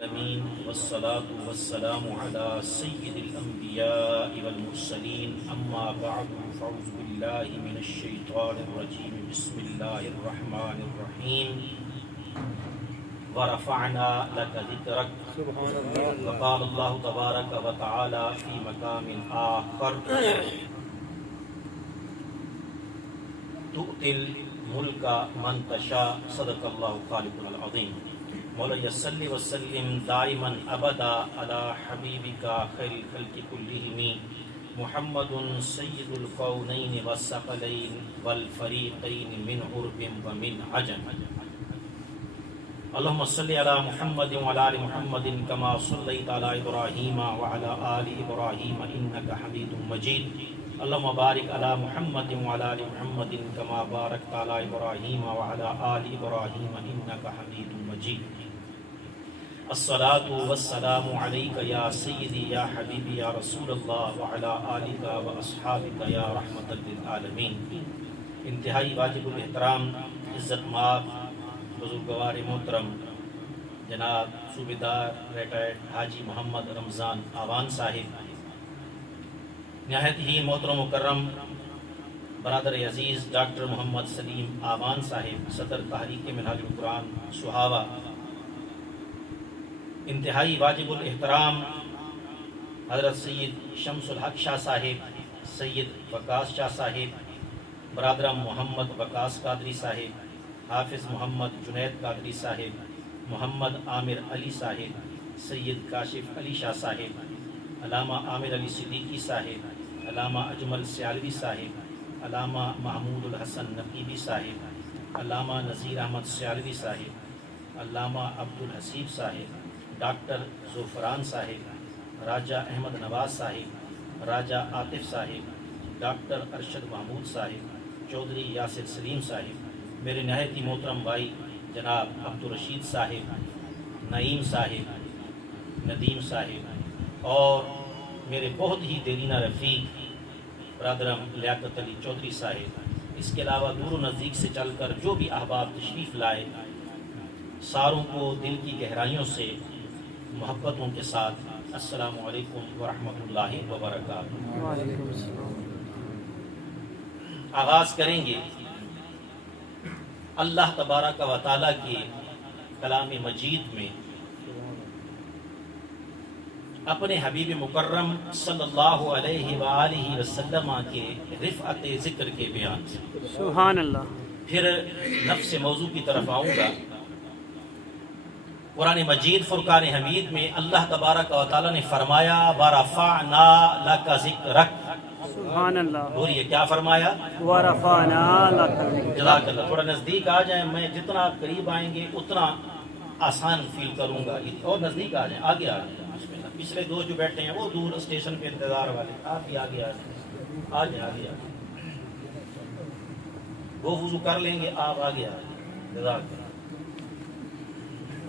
العالمين والصلاة والسلام على سيد الأنبياء والمرسلين أما بعد فأعوذ بالله من الشيطان الرجيم بسم الله الرحمن الرحيم ورفعنا لك ذكرك وقال الله تبارك وتعالى في مقام آخر تؤتي الملك من تشاء صدق الله خالق العظيم مولا صلی وسلم دائما ابدا علی حبیبک خیر الخلق کلہم محمد سید الکونین والثقلین والفریقین من عرب ومن عجم اللهم صل علی محمد وعلی آل محمد کما صلیت علی ابراہیم وعلی آل ابراہیم انک حمید مجید اللهم بارک علی محمد وعلی آل محمد کما بارکت علی ابراہیم وعلی آل ابراہیم انک حمید مجید الصلاة والسلام علیک یا سیدی یا حبیبی یا رسول اللہ وعلی آلک و اصحابک یا رحمت للعالمین۔ انتہائی واجب الاحترام عزت مآب بزرگوار محترم جناب صوبیدار ریٹائرڈ حاجی محمد رمضان آوان صاحب، نہایت ہی محترم مکرم برادر عزیز ڈاکٹر محمد سلیم آوان صاحب صدر تحریک منہاج القرآن سہاوا، انتہائی واجب الاحترام حضرت سید شمس الحق شاہ صاحب، سید وقاص شاہ صاحب، برادرم محمد وقاص قادری صاحب، حافظ محمد جنید قادری صاحب، محمد عامر علی صاحب، سید کاشف علی شاہ صاحب، علامہ عامر علی صدیقی صاحب، علامہ اجمل سیالوی صاحب، علامہ محمود الحسن نقیبی صاحب، علامہ نذیر احمد سیالوی صاحب، علامہ عبدالحسیب صاحب، ڈاکٹر زعفران صاحب، راجہ احمد نواز صاحب، راجہ عاطف صاحب، ڈاکٹر ارشد محمود صاحب، چودھری یاسر سلیم صاحب، میرے نہایت ہی محترم بھائی جناب عبدالرشید صاحب، نعیم صاحب، ندیم صاحب، اور میرے بہت ہی دیرینہ رفیق برادرم لیاقت علی چودھری صاحب، اس کے علاوہ دور و نزدیک سے چل کر جو بھی احباب تشریف لائے، ساروں کو دل کی گہرائیوں سے محبتوں کے ساتھ السلام علیکم ورحمۃ اللہ وبرکاتہ۔ آغاز کریں گے اللہ تبارک و تعالیٰ کے کلام مجید میں اپنے حبیب مکرم صلی اللہ علیہ وآلہ وسلم کے رفعت ذکر کے بیان سے سبحان اللہ۔ پھر نفس موضوع کی طرف آؤں گا۔ قرآن مجید فرقان حمید میں اللہ تبارک و تعالیٰ نے فرمایا وَرَفَعْنَا لَكَ ذِكْرَكَ، سبحان اللہ۔ اور یہ کیا فرمایا؟ وَرَفَعْنَا لَكَ ذِكْرَكَ۔ جزاک اللہ۔ تھوڑا نزدیک آ جائیں، میں جتنا آپ قریب آئیں گے اتنا آسان فیل کروں گا، اور نزدیک آ جائیں، آگے آ جائیں۔ پچھلے دو جو بیٹھے ہیں وہ دور اسٹیشن پہ انتظار والے، آپ بھی آگے آ جائیں، آگے آگے آ جائیں، وہ وضو کر لیں گے، آپ آگے آ جائیں۔ جزاک اللہ۔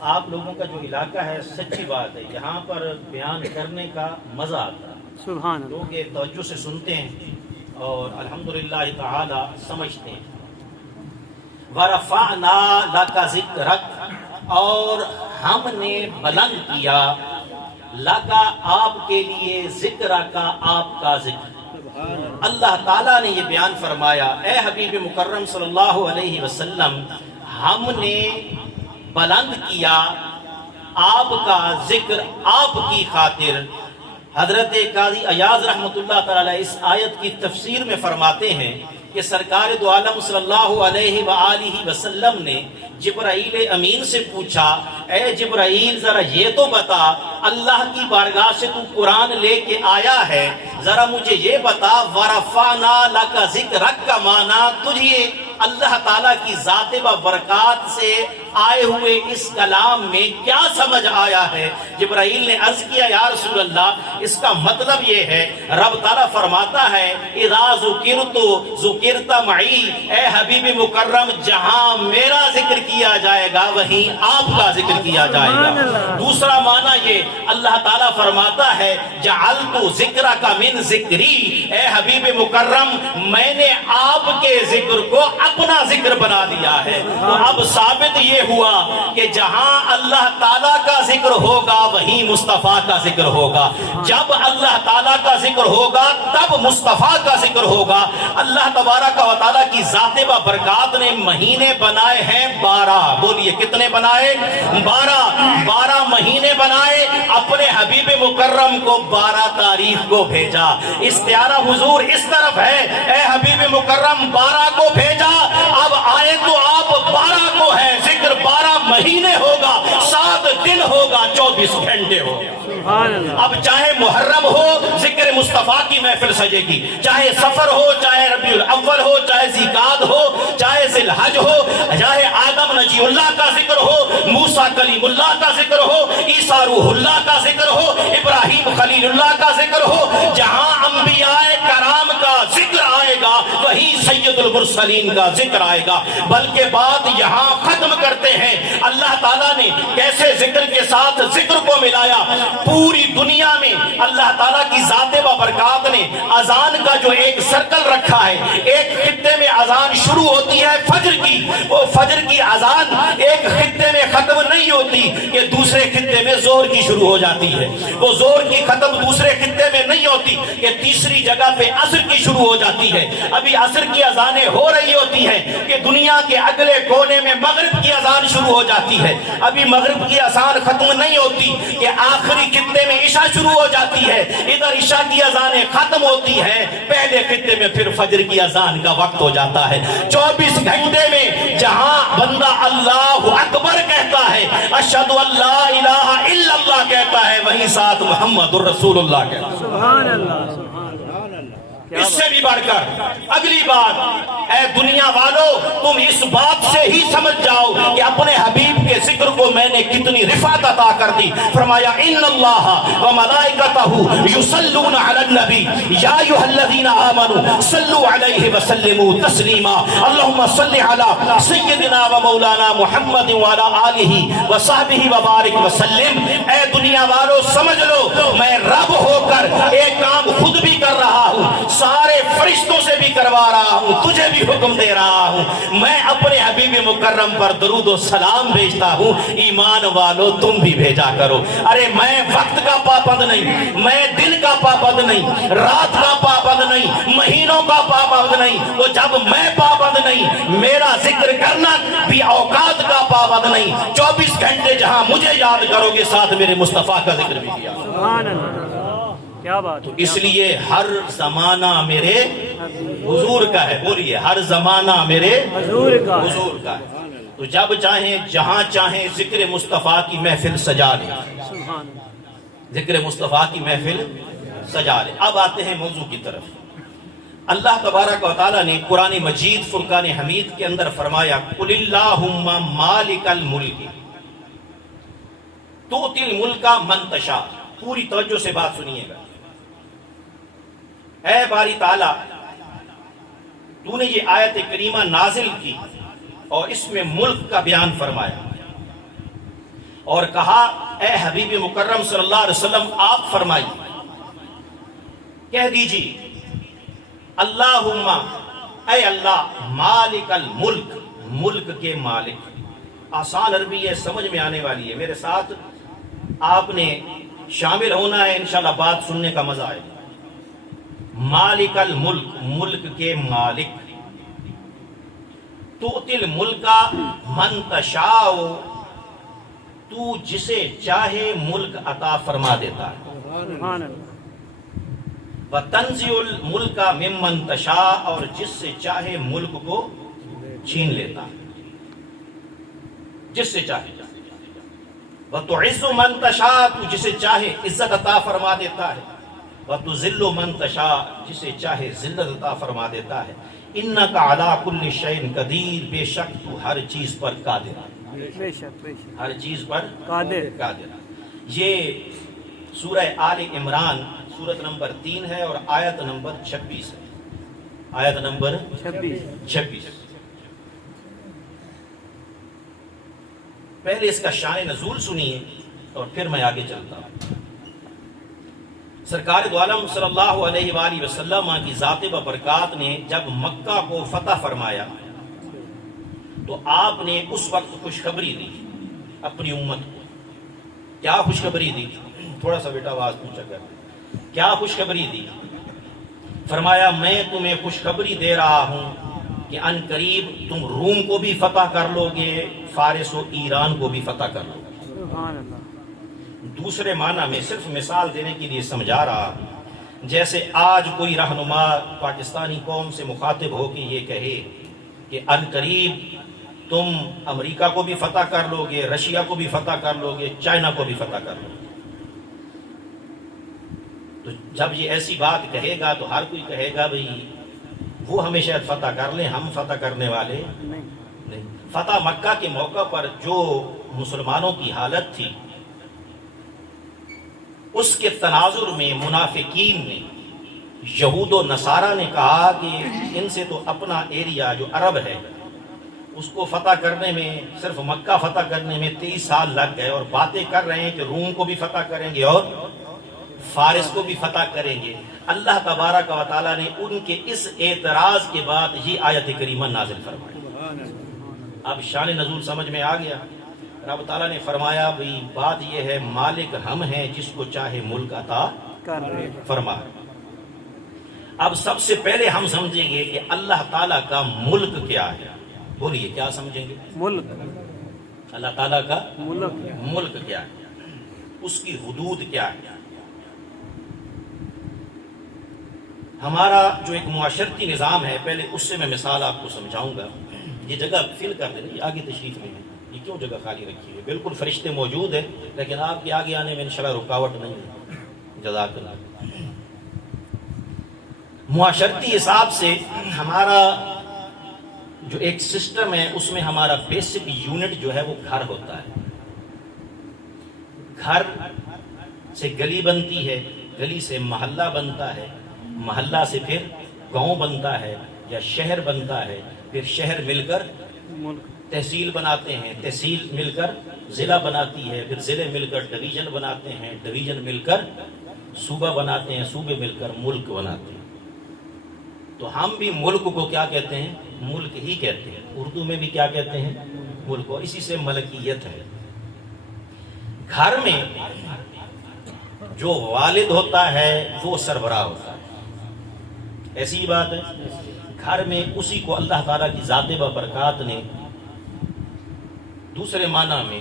آپ لوگوں کا جو علاقہ ہے سچی بات ہے، یہاں پر بیان کرنے کا مزہ آتا ہے، سبحان اللہ۔ لوگ یہ توجہ سے سنتے ہیں اور الحمدللہ تعالی سمجھتے ہیں۔ وَرَفَعْنَا لَكَ ذِكْرَكَ، اور ہم نے بلند کیا لَكَ، آپ کے لیے، ذکر کا، آپ کا ذکر۔ اللہ تعالیٰ نے یہ بیان فرمایا، اے حبیب مکرم صلی اللہ علیہ وسلم، ہم نے بلند کیا آپ کا ذکر آپ کی خاطر۔ حضرت قاضی ایاز رحمۃ اللہ تعالی اس آیت کی تفسیر میں فرماتے ہیں کہ سرکار دو عالم صلی اللہ علیہ وآلہ وسلم نے جبرائیل امین سے پوچھا، اے جبرائیل ذرا یہ تو بتا، اللہ کی بارگاہ سے تو قرآن لے کے آیا ہے، ذرا مجھے یہ بتا وَرَفَعْنَا لَكَ ذِكْرَكَ کا معنی تجھے اللہ تعالیٰ کی ذات و برکات سے آئے ہوئے اس کلام میں کیا سمجھ آیا ہے؟ جبرائیل نے عرض کیا یا رسول اللہ، اس کا مطلب یہ ہے، رب تعالیٰ فرماتا ہے اذا ذکرت ذکرت معی، اے حبیب مکرم جہاں میرا ذکر کیا جائے گا وہیں آپ کا ذکر کیا جائے گا۔ دوسرا معنی یہ اللہ تعالیٰ فرماتا ہے جعلت ذکرک من ذکری، اے حبیب مکرم میں نے آپ کے ذکر کو اپنا ذکر بنا دیا ہے۔ تو اب ثابت یہ ہوا کہ جہاں اللہ تعالیٰ کا ذکر ہوگا وہیں مصطفیٰ کا ذکر ہوگا، جب اللہ تعالیٰ کا ذکر ہوگا تب مصطفیٰ کا ذکر ہوگا۔ اللہ تبارک و تعالیٰ کی ذات و برکات نے مہینے بنائے ہیں 12، بولیے کتنے بنائے؟ 12 مہینے بنائے، اپنے حبیب مکرم کو 12 تاریخ کو بھیجا۔ استعارہ حضور اس طرف ہے، اے حبیب مکرم 12 کو بھیجا، اب آئے تو آپ 12 کو ہے، ذکر 12 مہینے ہوگا، 7 دن ہوگا، 24 گھنٹے ہوگا۔ سبحان اللہ۔ اب چاہے محرم ہو ذکر مصطفیٰ کی محفل سجے گی، چاہے سفر ہو، چاہے ربیع الاول ہو، چاہے ذیقعد ہو، چاہے ذی الحج ہو، چاہے آدم نجی اللہ کا ذکر ہو، موسیٰ کلیم اللہ کا ذکر ہو، عیسیٰ روح اللہ کا ذکر ہو، ابراہیم خلیل اللہ کا ذکر ہو، جہاں انبیاء کرام کا ذکر آئے گا وہیں سید المرسلین کا ذکر آئے گا۔ بلکہ بات یہاں ختم کرتے ہیں، اللہ تعالیٰ نے کیسے ذکر کے ساتھ ذکر کو ملایا۔ پوری دنیا میں اللہ تعالیٰ کی ذات و برکات نے اذان کا جو ایک سرکل رکھا ہے، ایک خطے میں اذان شروع ہوتی ہے فجر کی، وہ فجر کی اذان ایک خطے میں ختم نہیں ہوتی کہ دوسرے خطے میں زور کی شروع ہو جاتی ہے، وہ زور کی ختم دوسرے خطے میں نہیں ہوتی کہ تیسری جگہ پہ عصر کی شروع ہو جاتی ہے، ابھی عصر کی اذانیں ہو رہی ہوتی ہیں کہ دنیا کے اگلے کونے میں مغرب کی اذان شروع ہو جاتی ہے، ابھی مغرب کی اذان ختم نہیں ہوتی کہ آخری خطے میں عشاء شروع ہو جاتی ہے، ادھر عشاء کی اذانیں ختم ہوتی ہیں، پہلے خطے میں پھر فجر کی اذان کا وقت ہو جاتا ہے۔ 24 گھنٹے میں جہاں بندہ اللہ اکبر کہتا ہے، اشہد ان لا الہ الا اللہ کہتا ہے، وہیں ساتھ محمد الرسول اللہ کہتا ہے۔ سبحان اللہ، سبحان اللہ۔ اس سے بھی بڑھ کر اگلی بات، اے دنیا والو تم اس بات سے ہی سمجھ جاؤ کہ اپنے حبیب کے ذکر کو میں نے کتنی رفعت عطا کر دی۔ فرمایا ان اللہ و ملائکتہ یصلون علی النبی یا ایھا الذین آمنوا صلوا علیہ وسلموا تسلیما اللہم صل علی سیدنا و مولانا محمد وعلی آلہ وصحبہ وبارک وسلم۔ اے دنیا والو سمجھ لو میں رب ہو کر ایک کام خود بھی کر رہا ہوں، سارے فرشتوں سے بھی کروا رہا ہوں، تجھے بھی حکم دے رہا ہوں، میں اپنے حبیب مکرم پر درود و سلام بھیجتا ہوں، ایمان والو تم بھی بھیجا کرو۔ ارے میں وقت کا پابند نہیں، میں دن کا پابند نہیں، رات کا پابند نہیں، مہینوں کا پابند نہیں، وہ جب میں پابند نہیں، میرا ذکر کرنا بھی اوقات کا پابند نہیں، 24 گھنٹے جہاں مجھے یاد کرو گے ساتھ میرے مصطفیٰ کا ذکر بھی کیا۔ سبحان اللہ، کیا بات ہے۔ اس لیے ہر زمانہ میرے حضور کا ہے، بولیے ہر زمانہ میرے حضور کا ہے۔ حضور کا ہے۔ تو جب چاہیں جہاں چاہیں ذکر مصطفیٰ کی محفل سجا لیں، سبحان اللہ۔ ذکر مصطفیٰ کی محفل سجا لیں۔ اب آتے ہیں موضوع کی طرف۔ اللہ تبارک و تعالیٰ نے قرآن مجید فرقان حمید کے اندر فرمایا قل اللہم مالک الملک تؤتی الملک من تشاء۔ پوری توجہ سے بات سنیے گا۔ اے باری تعالیٰ تو نے یہ آیت کریمہ نازل کی اور اس میں ملک کا بیان فرمایا اور کہا اے حبیب مکرم صلی اللہ علیہ وسلم آپ فرمائیے، کہہ دیجیے اللہم اے اللہ مالک الملک، ملک کے مالک۔ آسان عربی ہے، سمجھ میں آنے والی ہے، میرے ساتھ آپ نے شامل ہونا ہے، انشاءاللہ بات سننے کا مزہ آئے۔ مالک الملک، ملک کے مالک۔ تؤتی الملک من تشاء، تو جسے چاہے ملک عطا فرما دیتا ہے۔ سبحان اللہ۔ وتنزع الملک ممن تشاء، اور جس سے چاہے ملک کو چھین لیتا ہے، جس سے چاہے۔ وتعز من تشاء، تو جسے چاہے عزت عطا فرما دیتا ہے۔ وتذل من تشاء، جسے چاہے ذلت عطا فرما دیتا ہے۔ انک علی کل شیء قدیر، بے شک تو ہر چیز پر قادر ہے، بے شک، بے شک، ہر چیز پر قادر۔ قادر ہے۔ یہ سورہ آل عمران سورت نمبر 3 ہے اور آیت نمبر 26 ہے، آیت نمبر 26۔ پہلے اس کا شان نزول سنیے، اور پھر میں آگے چلتا ہوں۔ سرکار دو عالم صلی اللہ علیہ وآلہ وسلم کی ذات و برکات نے جب مکہ کو فتح فرمایا تو آپ نے اس وقت خوشخبری دی اپنی امت کو۔ کیا خوشخبری دی؟ تھوڑا سا بیٹا آواز پوچھا کر، کیا خوشخبری دی؟ فرمایا میں تمہیں خوشخبری دے رہا ہوں کہ ان قریب تم روم کو بھی فتح کر لو گے، فارس و ایران کو بھی فتح کر لو گے۔ سبحان اللہ۔ دوسرے معنی میں صرف مثال دینے کے لیے سمجھا رہا، جیسے آج کوئی رہنما پاکستانی قوم سے مخاطب ہو کے یہ کہے کہ ان قریب تم امریکہ کو بھی فتح کر لو گے، رشیا کو بھی فتح کر لو گے، چائنا کو بھی فتح کر لو گے، تو جب یہ ایسی بات کہے گا تو ہر کوئی کہے گا بھئی وہ ہمیں شاید فتح کر لیں، ہم فتح کرنے والے نہیں۔ فتح مکہ کے موقع پر جو مسلمانوں کی حالت تھی، اس کے تناظر میں منافقین نے، یہود و نصارہ نے کہا کہ ان سے تو اپنا ایریا جو عرب ہے اس کو فتح کرنے میں، صرف مکہ فتح کرنے میں 23 سال لگ گئے، اور باتیں کر رہے ہیں کہ روم کو بھی فتح کریں گے اور فارس کو بھی فتح کریں گے۔ اللہ تبارک و تعالیٰ نے ان کے اس اعتراض کے بعد یہ آیت کریمہ نازل فرمائی۔ اب شان نزول سمجھ میں آ گیا۔ رب تعالیٰ نے فرمایا بھئی بات یہ ہے، مالک ہم ہیں جس کو چاہے ملک عطا فرما۔ اب سب سے پہلے ہم سمجھیں گے کہ اللہ تعالیٰ کا ملک کیا ہے۔ بولیے کیا سمجھیں گے؟ ملک۔ اللہ تعالیٰ کا ملک کیا ہے، اس کی حدود کیا ہے۔ ہمارا جو ایک معاشرتی نظام ہے، پہلے اس سے میں مثال آپ کو سمجھاؤں گا۔ یہ جگہ فل کر دیں، آگے تشریف لیں، یہ کیوں جگہ خالی رکھی ہے؟ بالکل فرشتے موجود ہیں لیکن آپ کے آگے آنے میں انشاءاللہ رکاوٹ نہیں ہے۔ جزاک اللہ۔ معاشرتی حساب سے ہمارا جو ایک سسٹم ہے، اس میں ہمارا بیسک یونٹ جو ہے وہ گھر ہوتا ہے۔ گھر سے گلی بنتی ہے، گلی سے محلہ بنتا ہے، محلہ سے پھر گاؤں بنتا ہے یا شہر بنتا ہے، پھر شہر مل کر تحصیل بناتے ہیں، تحصیل مل کر ضلع بناتی ہے، پھر ضلع مل کر ڈویژن بناتے ہیں، ڈویژن مل کر صوبہ بناتے ہیں، صوبے مل کر ملک بناتے ہیں۔ تو ہم بھی ملک کو کیا کہتے ہیں؟ ملک ہی کہتے ہیں۔ اردو میں بھی کیا کہتے ہیں؟ ملک، اور اسی سے ملکیت ہے۔ گھر میں جو والد ہوتا ہے وہ سربراہ ہوتا ہے، ایسی ہی بات ہے۔ گھر میں اسی کو اللہ تعالیٰ کی ذات و برکات نے دوسرے معنی میں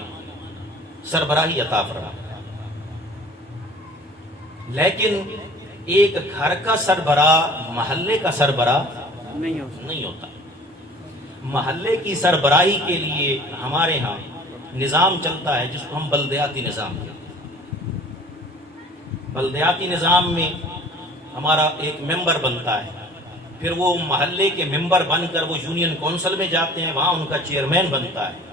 سربراہی عطا فرمایا۔ لیکن ایک گھر کا سربراہ محلے کا سربراہ نہیں ہوتا۔ محلے کی سربراہی کے لیے ہمارے ہاں نظام چلتا ہے جس کو ہم بلدیاتی نظام کہتے ہیں۔ بلدیاتی نظام میں ہمارا ایک ممبر بنتا ہے، پھر وہ محلے کے ممبر بن کر وہ یونین کونسل میں جاتے ہیں، وہاں ان کا چیئرمین بنتا ہے۔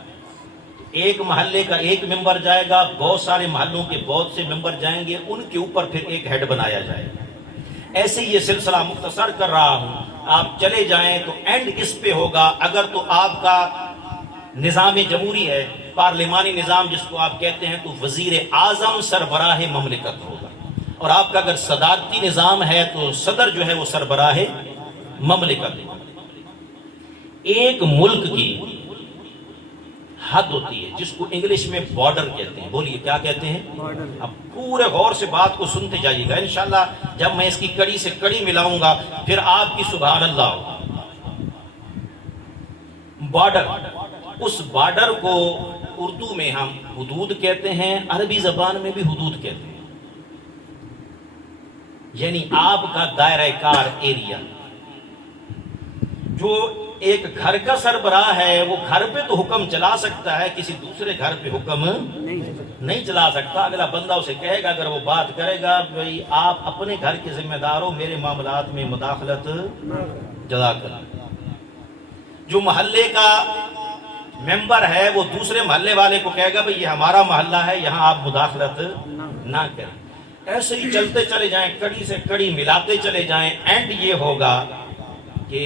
ایک محلے کا ایک ممبر جائے گا، بہت سارے محلوں کے بہت سے ممبر جائیں گے، ان کے اوپر پھر ایک ہیڈ بنایا جائے گا۔ ایسے یہ سلسلہ مختصر کر رہا ہوں، آپ چلے جائیں تو اینڈ اس پہ ہوگا۔ اگر تو آپ کا نظام جمہوری ہے، پارلیمانی نظام جس کو آپ کہتے ہیں، تو وزیر اعظم سربراہ مملکت ہوگا، اور آپ کا اگر صدارتی نظام ہے تو صدر جو ہے وہ سربراہ مملکت ہے۔ ایک ملک کی حد ہوتی ہے جس کو انگلش میں بارڈر کہتے ہیں۔ بولیے کیا کہتے ہیں؟ اب پورے غور سے بات کو سنتے جائیے گا، انشاءاللہ جب میں اس کی کڑی سے کڑی ملاؤں گا پھر آپ کی سبحان اللہ ہوگا۔ بارڈر، اس بارڈر کو اردو میں ہم حدود کہتے ہیں، عربی زبان میں بھی حدود کہتے ہیں، یعنی آپ کا دائرہ کار ایریا۔ جو ایک گھر کا سربراہ ہے وہ گھر پہ تو حکم چلا سکتا ہے، کسی دوسرے گھر پہ حکم نہیں چلا سکتا۔ اگلا بندہ اسے کہے گا، اگر وہ بات کرے گا بھئی آپ اپنے گھر کے ذمہ دار ہو، میرے معاملات میں مداخلت جزاک اللہ۔ جو محلے کا ممبر ہے وہ دوسرے محلے والے کو کہے گا بھئی یہ ہمارا محلہ ہے، یہاں آپ مداخلت نہ کریں۔ ایسے ہی چلتے چلے جائیں، کڑی سے کڑی ملاتے چلے جائیں، اینڈ یہ ہوگا کہ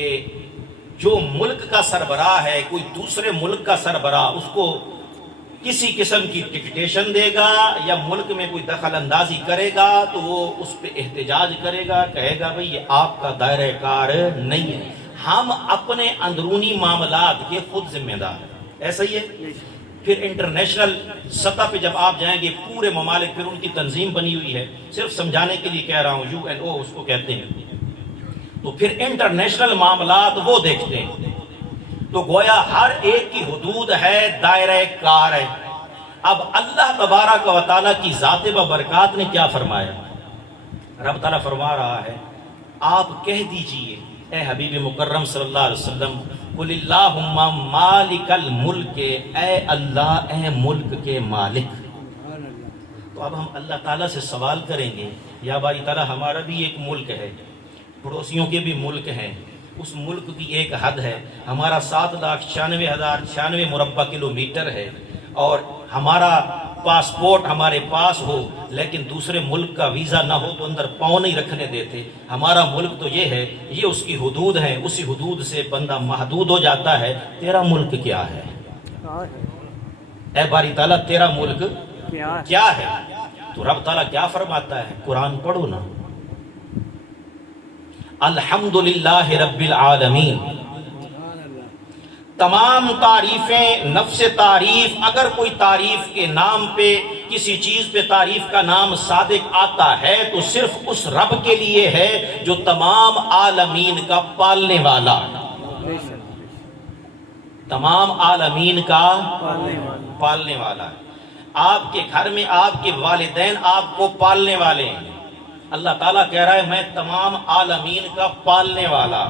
جو ملک کا سربراہ ہے، کوئی دوسرے ملک کا سربراہ، اس کو کسی قسم کی ڈکٹیشن دے گا یا ملک میں کوئی دخل اندازی کرے گا تو وہ اس پہ احتجاج کرے گا، کہے گا بھئی یہ آپ کا دائرہ کار نہیں ہے، ہم اپنے اندرونی معاملات کے خود ذمہ دار ہیں. ایسا ہی ہے. پھر انٹرنیشنل سطح پہ جب آپ جائیں گے، پورے ممالک، پھر ان کی تنظیم بنی ہوئی ہے، صرف سمجھانے کے لیے کہہ رہا ہوں، UNO اس کو کہتے ہیں. تو پھر انٹرنیشنل معاملات وہ دیکھتے ہیں. تو گویا ہر ایک کی حدود ہے، دائرہ کار ہے. اب اللہ تبارک و تعالیٰ کی ذات و برکات نے کیا فرمایا؟ رب تعالیٰ فرما رہا ہے آپ کہہ دیجئے اے حبیب مکرم صلی اللہ علیہ وسلم، قل اللہم مالک الملک، اے اللہ اے ملک کے مالک. تو اب ہم اللہ تعالیٰ سے سوال کریں گے، یا باری تعالیٰ ہمارا بھی ایک ملک ہے، پڑوسیوں کے بھی ملک ہیں، اس ملک کی ایک حد ہے، ہمارا 7,96,096 مربع کلومیٹر ہے، اور ہمارا پاسپورٹ ہمارے پاس ہو لیکن دوسرے ملک کا ویزا نہ ہو تو اندر پاؤں نہیں رکھنے دیتے. ہمارا ملک تو یہ ہے، یہ اس کی حدود ہیں، اسی حدود سے بندہ محدود ہو جاتا ہے. تیرا ملک کیا ہے اے باری تعالیٰ؟ تیرا ملک کیا ہے؟ تو رب تعالیٰ کیا فرماتا ہے؟ قرآن پڑھو نا. الحمدللہ رب العالمین، تمام تعریفیں نفس تعریف. اگر کوئی تعریف کے نام پہ کسی چیز پہ تعریف کا نام صادق آتا ہے تو صرف اس رب کے لیے ہے جو تمام عالمین کا پالنے والا، تمام عالمین کا پالنے والا ہے. آپ کے گھر میں آپ کے والدین آپ کو پالنے والے ہیں. اللہ تعالیٰ کہہ رہا ہے میں تمام عالمین کا پالنے والا.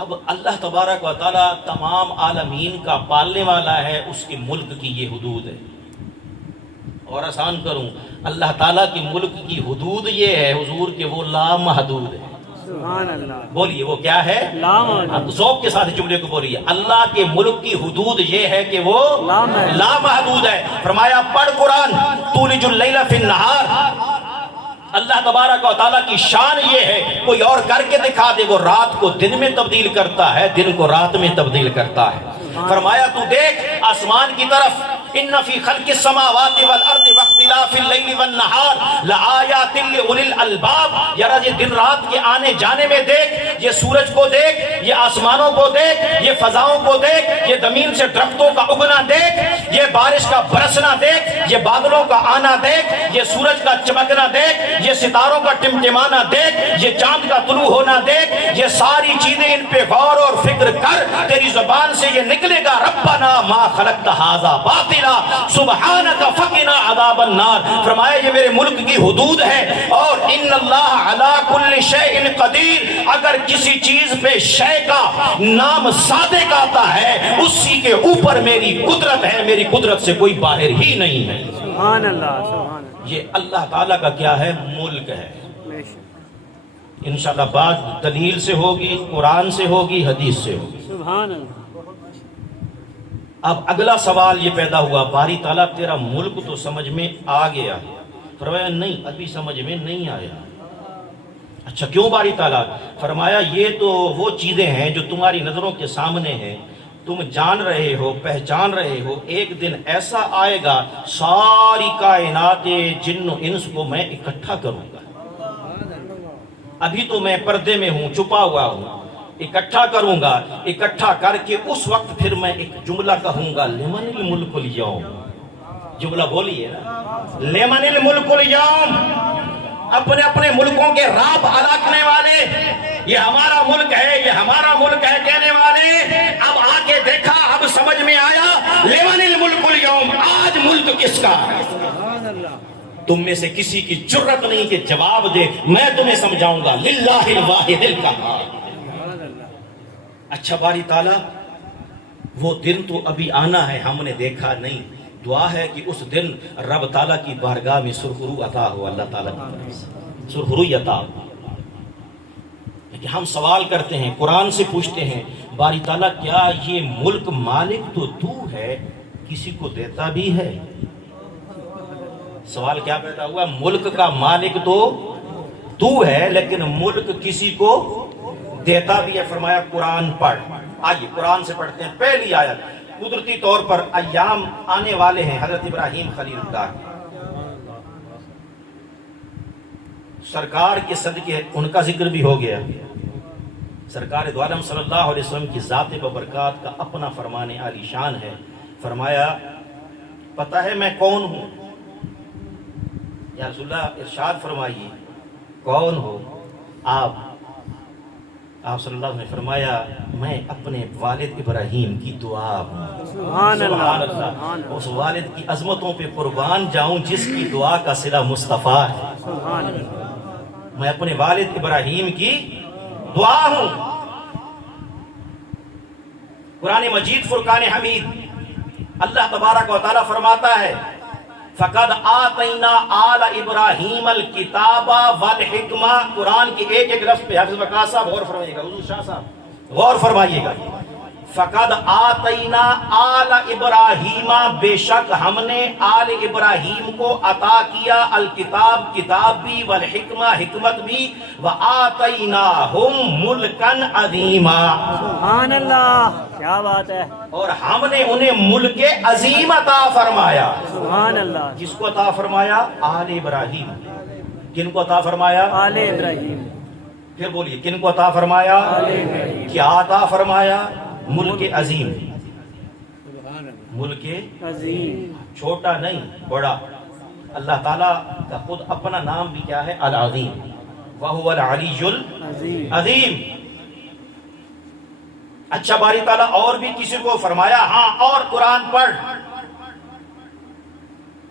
اب اللہ تبارک و تعالیٰ تمام عالمین کا پالنے والا ہے، اس کے ملک کی یہ حدود ہے. اور آسان کروں، اللہ تعالیٰ کے ملک کی حدود یہ ہے حضور کہ وہ لامحدود ہے. سبحان اللہ. بولیے وہ کیا ہے؟ لامحدود. ذوق کے ساتھ جملے کو بولیے. اللہ کے ملک کی حدود یہ ہے کہ وہ لامحدود ہے. فرمایا پڑھ قرآن، تولج اللیل فی النہار. اللہ تبارک و تعالیٰ کی شان یہ ہے، کوئی اور کر کے دکھا دے، وہ رات کو دن میں تبدیل کرتا ہے، دن کو رات میں تبدیل کرتا ہے. فرمایا تو دیکھ آسمان کی طرف، ان فی خلق السماوات والارض واختلاف اللیل والنہار لآیات لأولی الالباب. یرا یہ دن رات کے آنے جانے میں دیکھ، یہ سورج کو دیکھ، یہ آسمانوں کو دیکھ، یہ فضاؤں کو دیکھ، یہ زمین سے درختوں کا اگنا دیکھ، یہ بارش کا برسنا دیکھ، یہ بادلوں کا آنا دیکھ، یہ سورج کا چمکنا دیکھ، یہ ستاروں کا ٹمٹمانا دیکھ، یہ چاند کا طلوع ہونا دیکھ. یہ ساری چیزیں ان پہ غور اور فکر کر. تیری زبان سے یہ نکلے گا ربنا ما خلقت ھذا باطلا سبحانک فقنا عذاب النار. فرمایا یہ میرے ملک کی حدود ہے، اور ان اللہ علی کل شیء قدیر. اگر کسی چیز پہ شے کا نام صادق آتا ہے اسی کے اوپر میری قدرت ہے، میری قدرت سے کوئی باہر ہی نہیں ہے. سبحان اللہ. سبحان اللہ. یہ اللہ تعالیٰ کا کیا ہے؟ ملک ہے. انشاءاللہ بات دلیل سے ہوگی، قرآن سے ہوگی، حدیث سے ہوگی. سبحان اللہ. اب اگلا سوال یہ پیدا ہوا، باری تعالیٰ تیرا ملک تو سمجھ میں آ گیا. فرمایا نہیں، ابھی سمجھ میں نہیں آیا. اچھا کیوں باری تعالیٰ؟ فرمایا یہ تو وہ چیزیں ہیں جو تمہاری نظروں کے سامنے ہیں، تم جان رہے ہو، پہچان رہے ہو. ایک دن ایسا آئے گا ساری کائنات جن و انس کو میں اکٹھا کروں گا. ابھی تو میں پردے میں ہوں، چھپا ہوا ہوں. اکٹھا کروں گا، اکٹھا کر کے اس وقت پھر میں ایک جملہ کہوں گا، لمن الملک اليوم. جملہ بولیے نا، لمن الملک اليوم. اپنے اپنے ملکوں کے راب الکنے والے، یہ ہمارا ملک ہے، یہ ہمارا ملک ہے کہنے والے، اب آ کے دیکھا، اب سمجھ میں آیا، لمن الملک اليوم. آج ملک کس کا ہے؟ تم میں سے کسی کی جرت نہیں کہ جواب دے. میں تمہیں سمجھاؤں گا، للہ الواحد القہار. اچھا باری تعالیٰ وہ دن تو ابھی آنا ہے، ہم نے دیکھا نہیں. دعا ہے کہ اس دن رب تعالیٰ کی بارگاہ میں سرخرو عطا ہو. اللہ تعالیٰ کی سرخرو عطا ہو. ہم سوال کرتے ہیں، قرآن سے پوچھتے ہیں، باری تعالیٰ کیا یہ ملک مالک تو تو ہے، کسی کو دیتا بھی ہے؟ سوال کیا پیدا ہوا؟ ملک کا مالک تو تو ہے لیکن ملک کسی کو دیتا بھی ہے. فرمایا قرآن پڑھ. آئیے قرآن سے پڑھتے ہیں. پہلی آیت، قدرتی طور پر ایام آنے والے ہیں حضرت ابراہیم خلیل اللہ کے، سرکار کے صدقے ان کا ذکر بھی ہو گیا۔ سرکار دو عالم صلی اللہ علیہ وسلم کی ذات ببرکات کا اپنا فرمان عالی شان ہے۔ فرمایا پتہ ہے میں کون ہوں؟ یا رسول اللہ ارشاد فرمائیے کون ہو آپ؟ آپ صلی اللہ علیہ وسلم نے فرمایا میں اپنے والد ابراہیم کی دعا ہوں۔ سبحان اللہ، سبحان اللہ۔ اس والد کی عظمتوں پہ قربان جاؤں جس کی دعا کا صلہ مصطفیٰ ہے۔ سبحان اللہ، میں اپنے والد ابراہیم کی دعا ہوں۔ قرآن مجید فرقان حمید اللہ تبارک و تعالیٰ فرماتا ہے فَقَدْ آتَيْنَا آلَ إِبْرَاهِيمَ الْكِتَابَ وَالْحِكْمَةَ۔ قرآن کے ایک ایک لفظ پہ حافظ وقاص صاحب غور فرمائیے گا، حضور شاہ صاحب غور فرمائیے گا۔ فَقَدْ آتَيْنَا آلَ إِبْرَاهِيمَ، بے شک ہم نے آل ابراہیم کو عطا کیا الکتاب، کتاب بھی، والحکمہ، حکمت بھی، وَآتَيْنَاهُمْ مُلْكًا عَظِيمًا۔ سبحان اللہ، کیا بات ہے، اور ہم نے انہیں ملک عظیم عطا فرمایا۔ سبحان اللہ، جس کو عطا فرمایا؟ آل ابراہیم۔ کن کو عطا فرمایا؟ آل ابراہیم۔ پھر بولیے کن کو عطا فرمایا؟ آل ابراہیم۔ کیا عطا فرمایا؟ ملک عظیم۔ ملک عظیم، چھوٹا نہیں بڑا۔ اللہ تعالیٰ کا خود اپنا نام بھی کیا ہے؟ العظیم، وَهُوَ الْعَلِيُّ عظیم، العظیم۔ اچھا باری تعالیٰ اور بھی کسی کو فرمایا؟ ہاں، اور قرآن پڑھ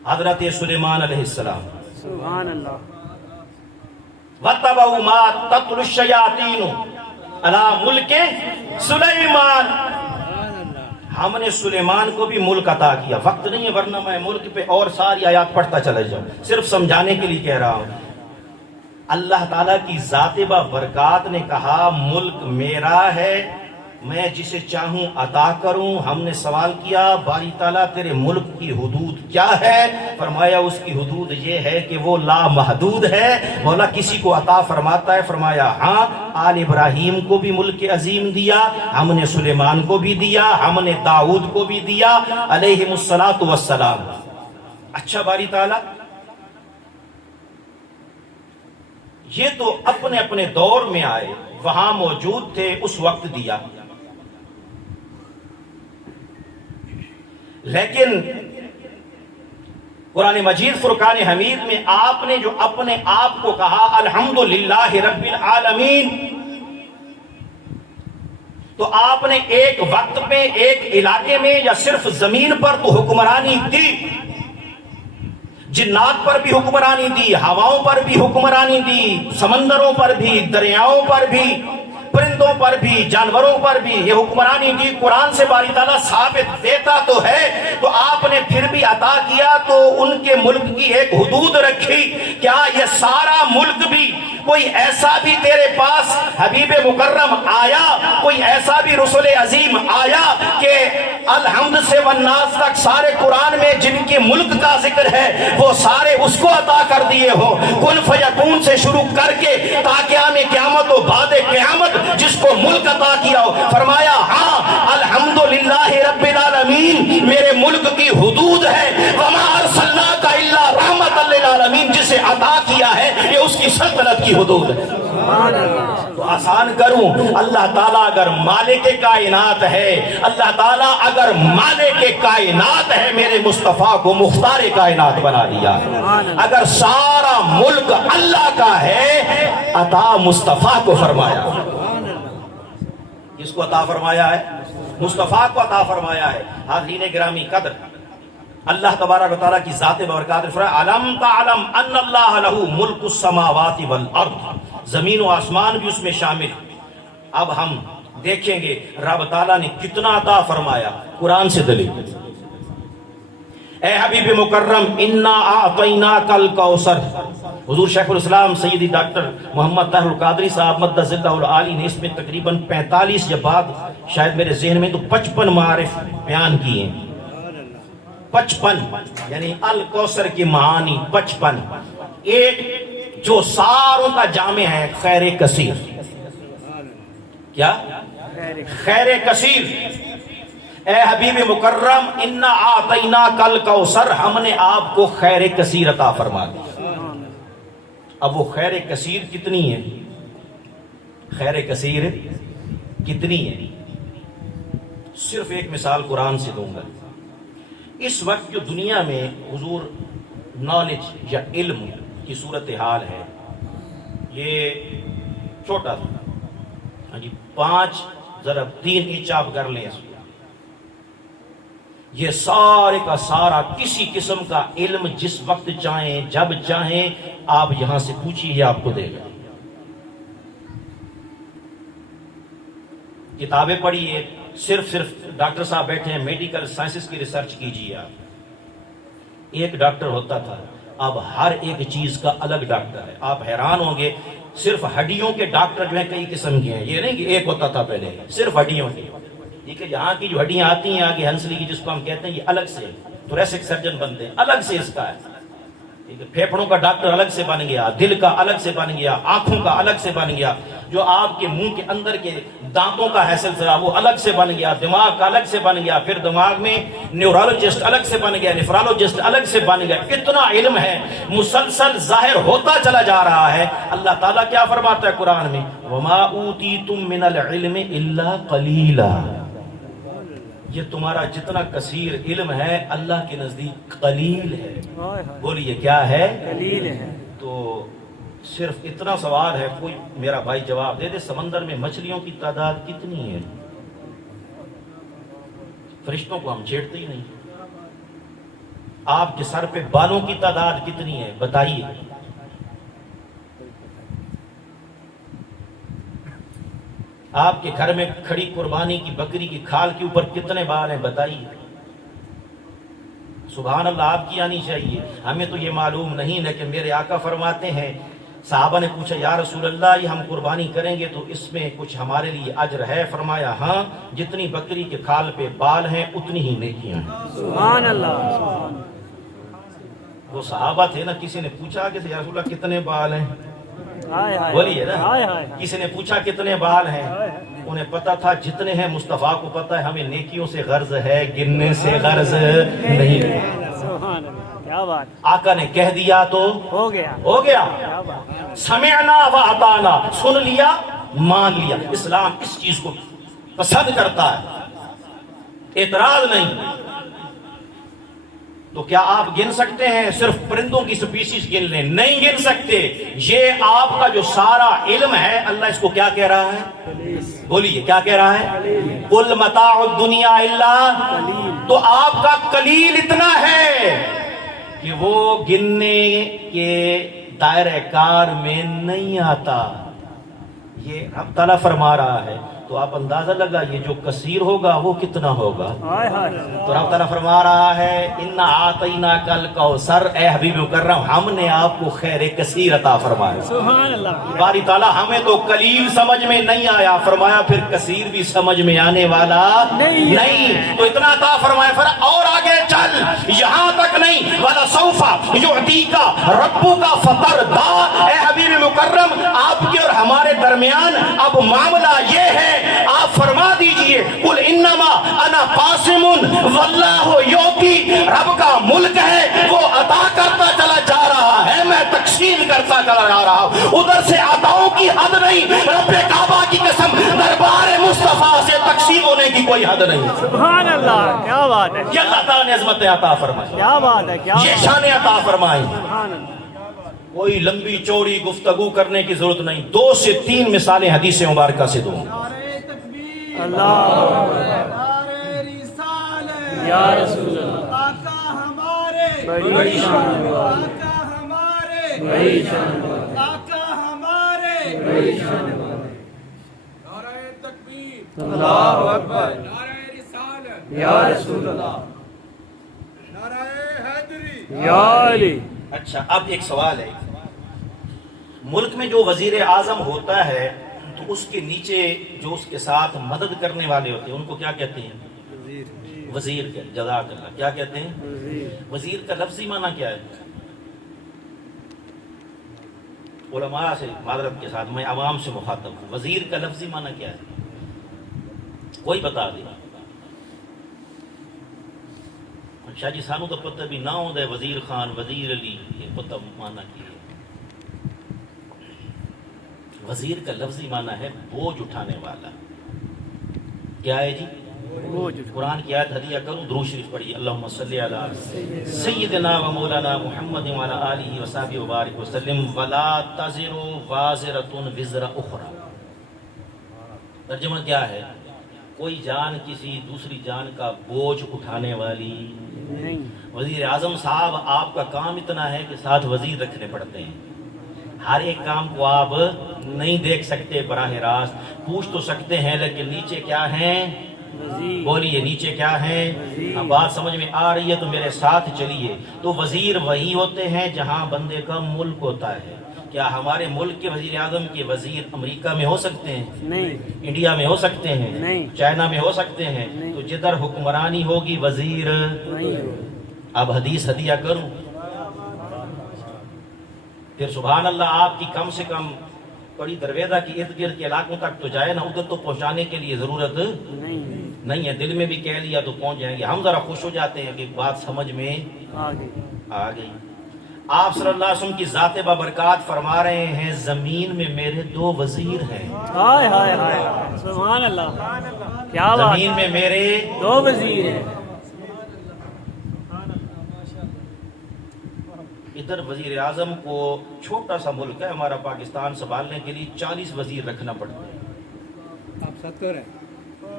حضرت سلیمان علیہ السلام۔ سبحان اللہ، وَاتَّبَعُوا مَا تَتْلُو الشَّيَاطِينُ عَلَىٰ مُلْكِ سلیمان۔ ہم نے سلیمان کو بھی ملک عطا کیا۔ وقت نہیں ہے ورنہ میں ملک پہ اور ساری آیات پڑھتا چلا جاؤں، صرف سمجھانے کے لیے کہہ رہا ہوں۔ اللہ تعالیٰ کی ذات برکات نے کہا ملک میرا ہے، میں جسے چاہوں عطا کروں۔ ہم نے سوال کیا باری تعالیٰ تیرے ملک کی حدود کیا ہے؟ فرمایا اس کی حدود یہ ہے کہ وہ لامحدود ہے۔ مولا کسی کو عطا فرماتا ہے، فرمایا ہاں، آل ابراہیم کو بھی ملک عظیم دیا، ہم نے سلیمان کو بھی دیا، ہم نے داؤد کو بھی دیا علیہم الصلاۃ والسلام۔ اچھا باری تعالیٰ یہ تو اپنے اپنے دور میں آئے، وہاں موجود تھے، اس وقت دیا، لیکن قرآن مجید فرقان حمید میں آپ نے جو اپنے آپ کو کہا الحمدللہ رب العالمین، تو آپ نے ایک وقت پہ ایک علاقے میں یا صرف زمین پر تو حکمرانی دی، جنات پر بھی حکمرانی دی، ہواؤں پر بھی حکمرانی دی، سمندروں پر بھی، دریاؤں پر بھی، پرندوں پر بھی، جانوروں پر بھی یہ حکمرانی دی۔ قرآن سے باری تعالیٰ ثابت دیتا تو ہے، تو آپ نے پھر بھی عطا کیا تو ان کے ملک کی ایک حدود رکھی۔ کیا یہ سارا ملک بھی کوئی ایسا بھی تیرے پاس حبیب مکرم آیا، کوئی ایسا بھی رسول عظیم آیا کہ الحمد سے والناس تک سارے قرآن میں جن کے ملک کا ذکر ہے وہ سارے اس کو عطا کر دیے ہو؟ کن فیکون سے شروع کر کے تا قیام قیامت و بعد قیامت جس کو ملک عطا کیا ہو؟ فرمایا ہاں الحمدللہ رب العالمین میرے ملک کی حدود ہے، وما ارسلناک الا رحمۃ للعالمین جسے عطا کیا ہے یہ اس کی سلطنت کی حدود ہے۔ تو آسان کروں، اللہ تعالیٰ اگر مالک کائنات ہے، اللہ تعالیٰ اگر مالک کائنات ہے، میرے مصطفیٰ کو مختار کائنات بنا دیا۔ اگر سارا ملک اللہ کا ہے، عطا مصطفیٰ کو فرمایا۔ کس کو عطا فرمایا ہے؟ مصطفیٰ کو عطا فرمایا ہے۔ حاضرین گرامی قدر، اللہ تبارک و تعالیٰ کی ذات ببرکات فرمایا علم تعلم ان اللہ لہ ملک السماوات والارض، زمین و آسمان بھی اس میں شامل۔ اب ہم دیکھیں گے رب تعالیٰ نے کتنا عطا فرمایا، قرآن سے دلیل۔ اے حبیب مکرم انا اعطیناک الکوثر، حضور شیخ الاسلام سیدی ڈاکٹر محمد طاہر القادری صاحب مدث اللہ العالی نے اس میں تقریباً 45 یا بعد شاید میرے ذہن میں تو 55 معارف بیان کیے ہیں۔ 55 یعنی الکوثر کی معانی 55۔ ایک جو ساروں کا جامع ہے خیر کثیر، کیا؟ خیر کثیر۔ اے حبیب مکرم انا آتینا کل کوثر، ہم نے آپ کو خیر کثیر عطا فرما دی۔ اب وہ خیر کثیر کتنی ہے؟ خیر کثیر کتنی ہے؟ صرف ایک مثال قرآن سے دوں گا۔ اس وقت جو دنیا میں حضور نالج یا علم کی صورتحال ہے، یہ چھوٹا تھا، ہاں جی 5 ضرب 3 انچ آپ کر لیں، یہ سارے کا سارا کسی قسم کا علم جس وقت چاہیں جب چاہیں آپ یہاں سے پوچھیے، یہ آپ کو دے گا۔ کتابیں پڑھیے، صرف ڈاکٹر صاحب بیٹھے ہیں، میڈیکل سائنسز کی ریسرچ کیجیے آپ۔ ایک ڈاکٹر ہوتا تھا، اب ہر ایک چیز کا الگ ڈاکٹر ہے۔ آپ حیران ہوں گے، صرف ہڈیوں کے ڈاکٹر جو ہیں کئی قسم کے ہیں، یہ نہیں کہ ایک ہوتا تھا پہلے، صرف ہڈیوں کے۔ ٹھیک ہے، یہاں کی جو ہڈیاں آتی ہیں آگے ہنسلی کی، جس کو ہم کہتے ہیں، یہ الگ سے تھوریسک سرجن بنتے ہیں، الگ سے اس کا ہے۔ ٹھیک ہے، پھیپھڑوں کا ڈاکٹر الگ سے بن گیا، دل کا الگ سے بن گیا، آنکھوں کا الگ سے بن گیا، جو آپ کے منہ کے اندر کے دانتوں کا ہے سلسلہ وہ الگ سے بن گیا، دماغ کا الگ سے بن گیا، پھر دماغ میں نیورولوجسٹ الگ سے بن گیا، نیفرالوجسٹ الگ سے بن گیا۔ اتنا علم ہے، مسلسل ظاہر ہوتا چلا جا رہا ہے۔ اللہ تعالیٰ کیا فرماتا ہے قرآن میں؟ وَمَا أُوتِيتُم مِّنَ الْعِلْمِ إِلَّا قَلِيلًا، یہ تمہارا جتنا کثیر علم ہے اللہ کے نزدیک قلیل ہے۔ بولیے کیا ہے؟ قلیل ہے۔ تو صرف اتنا سوال ہے، کوئی میرا بھائی جواب دے دے، سمندر میں مچھلیوں کی تعداد کتنی ہے؟ فرشتوں کو ہم چھیڑتے ہی نہیں۔ آپ کے سر پہ بالوں کی تعداد کتنی ہے بتائیے؟ آپ کے گھر میں کھڑی قربانی کی بکری کی کھال کے اوپر کتنے بال ہیں بتائیے؟ سبحان اللہ آپ کی آنی چاہیے، ہمیں تو یہ معلوم نہیں، لیکن میرے آقا فرماتے ہیں، صحابہ نے پوچھا یا رسول اللہ یہ ہم قربانی کریں گے تو اس میں کچھ ہمارے لیے اجر ہے؟ فرمایا ہاں، جتنی بکری کے کھال پہ بال ہیں اتنی ہی نیکیاں ہیں۔ سبحان اللہ۔ وہ صحابہ تھے نا، کسی نے پوچھا کہ یا رسول اللہ کتنے بال ہیں؟ بولیے نا، کسی نے پوچھا کتنے بال ہیں؟ انہیں پتا تھا جتنے ہیں، مصطفیٰ کو پتا ہے ہمیں نیکیوں سے غرض ہے، گننے سے غرض نہیں ہے۔ سبحان اللہ، کیا بات۔ آقا نے کہہ دیا تو ہو گیا، ہو گیا۔ سمعنا و اطعنا، سن لیا مان لیا۔ اسلام اس چیز کو پسند کرتا ہے، اعتراض نہیں۔ تو کیا آپ گن سکتے ہیں؟ صرف پرندوں کی سپیسیز گن لیں، نہیں گن سکتے۔ یہ آپ کا جو سارا علم ہے، اللہ اس کو کیا کہہ رہا ہے؟ بولیے کیا کہہ رہا ہے؟ قُلْ مَتَاعُ الدُّنْيَا إِلَّا، تو آپ کا قلیل اتنا ہے کہ وہ گننے کے دائرہ کار میں نہیں آتا۔ یہ رب تعالیٰ فرما رہا ہے، تو آپ اندازہ لگائیے جو کثیر ہوگا وہ کتنا ہوگا۔ تو رب تعالیٰ فرما رہا ہے اِنَّا آتَيْنَاكَ الْكَوْثَرَ، اے حبیب مکرم ہم نے آپ کو خیر کثیر عطا فرمایا۔ سبحان اللہ۔ باری تعالیٰ ہمیں تو قلیل سمجھ میں نہیں آیا، فرمایا پھر کثیر بھی سمجھ میں آنے والا نہیں، تو اتنا عطا فرمایا۔ پھر اور آگے چل، یہاں تک نہیں، وَلَسَوْفَ يُعْطِيكَ رَبُّكَ فَتَرْضَىٰ، اے حبیب مکرم آپ کے اور ہمارے درمیان اب معاملہ یہ ہے، آپ فرما دیجئے قُلْ إِنَّمَا أَنَا قَاسِمٌ وَاللَّهُ يُعْطِي، رب کا ملک ہے، وہ عطا کرتا چلا جا رہا ہے، میں تقسیم کرتا چلا جا رہا ہوں۔ ادھر سے عطاؤں کی حد نہیں، رب کعبہ کی قسم دربار مصطفیٰ سے تقسیم ہونے کی کوئی حد نہیں۔ سبحان اللہ، کیا بات ہے، یہ اللہ تعالیٰ نے عظمت عطا فرمائی، کیا بات ہے، کیا یہ شان عطا فرمائی۔ سبحان اللہ۔ کوئی لمبی چوڑی گفتگو کرنے کی ضرورت نہیں، 2 سے 3 مثالیں حدیث مبارکہ سے دوں۔ اللہ یا رسول اللہ، آقا ہمارے، بڑی شان، آقا ہمارے، بڑی شان، آقا ہمارے، بڑی شان۔ نعرہ تکبیر، اللہ اکبر، نعرہ رسالت، یا رسول اللہ، نعرہ حیدری، یا علی۔ اچھا اب ایک سوال ہے، ملک میں جو وزیر اعظم ہوتا ہے تو اس کے نیچے جو اس کے ساتھ مدد کرنے والے ہوتے ہیں ان کو کیا کہتے ہیں؟ وزیر۔ جزاک اللہ، کیا کہتے ہیں؟ وزیر کا لفظی معنی کیا ہے؟ علماء سے معذرت کے ساتھ میں عوام سے مخاطب ہوں، وزیر کا لفظی معنی کیا ہے؟ کوئی بتا دے۔ شاہ جی سانو تو پتہ بھی نہ ہوندا وزیر خان وزیر علی یہ پتہ معنی کی ہے. وزیر کا لفظی معنی ہے بوجھ اٹھانے والا. کیا ہے جی؟ قرآن کی آیت ہدیہ کروں، درود شریف پڑھیے. اللہم صلی علی سیدنا و مولانا محمد و علی آلہ و صحبہ وبارک وسلم. ولا تزر وازرۃ وزر اخری. ترجمہ کیا ہے؟ کوئی جان کسی دوسری جان کا بوجھ اٹھانے والی نہیں. وزیر اعظم صاحب آپ کا کام اتنا ہے کہ ساتھ وزیر رکھنے پڑتے ہیں. ہر ایک کام کو آپ نہیں دیکھ سکتے براہ راست، پوچھ تو سکتے ہیں لیکن نیچے کیا ہیں؟ بولیے نیچے کیا ہیں؟ اب بات سمجھ میں آ رہی ہے تو میرے ساتھ چلیے. تو وزیر وہی ہوتے ہیں جہاں بندے کا ملک ہوتا ہے. کیا ہمارے ملک کے وزیر اعظم کے وزیر امریکہ میں ہو سکتے ہیں؟ نہیں. انڈیا میں ہو سکتے ہیں؟ نہیں. چائنا میں ہو سکتے ہیں؟ تو جدھر حکمرانی ہوگی وزیر نہیں. اب حدیث ہدیہ کروں پھر سبحان اللہ آپ کی کم سے کم بڑی درویزہ کی ارد گرد کے علاقوں تک تو جائے نا، ادھر تو پہنچانے کے لیے ضرورت نہیں ہے. دل میں بھی کہہ لیا تو پہنچ جائیں گے. ہم ذرا خوش ہو جاتے ہیں کہ بات سمجھ میں آ گئی. آپ صلی اللہ علیہ وسلم کی ذات بابرکات فرما رہے ہیں زمین میں میرے 2 وزیر ہیں. ہائے ہائے ہائے سبحان اللہ، کیا بات. زمین میں میرے 2 وزیر ہیں. ادھر وزیر اعظم کو چھوٹا سا ملک ہے ہمارا پاکستان سنبھالنے کے لیے 40 وزیر رکھنا پڑتا ہے. آپ 70 ہیں.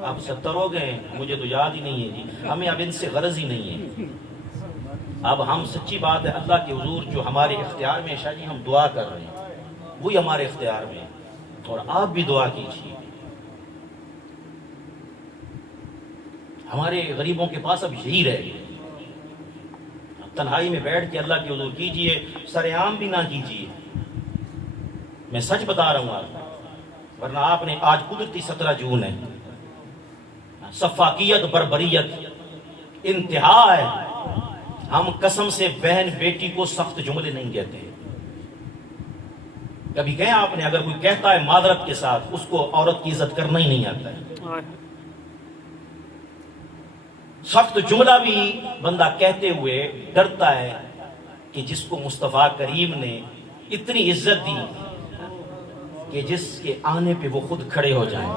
آپ 70 ہو گئے ہیں، مجھے تو یاد ہی نہیں ہے جی. ہمیں اب ان سے غرض ہی نہیں ہے. اب ہم سچی بات ہے اللہ کے حضور جو ہمارے اختیار میں شاہ جی ہم دعا کر رہے ہیں وہی ہمارے اختیار میں ہے. اور آپ بھی دعا کیجیے. ہمارے غریبوں کے پاس اب یہی رہ گئے. تنہائی میں بیٹھ کے اللہ کے حضور کیجئے، سرعام بھی نہ کیجئے. میں سچ بتا رہا ہوں آپ کو، ورنہ آپ نے آج قدرتی 17 جون ہے، سفاکیت بربریت انتہا ہے. ہم قسم سے بہن بیٹی کو سخت جملے نہیں کہتے. کبھی کہیں آپ نے اگر کوئی کہتا ہے معذرت کے ساتھ اس کو عورت کی عزت کرنا ہی نہیں آتا ہے. سخت جملہ بھی بندہ کہتے ہوئے ڈرتا ہے کہ جس کو مصطفیٰ کریم نے اتنی عزت دی کہ جس کے آنے پہ وہ خود کھڑے ہو جائیں،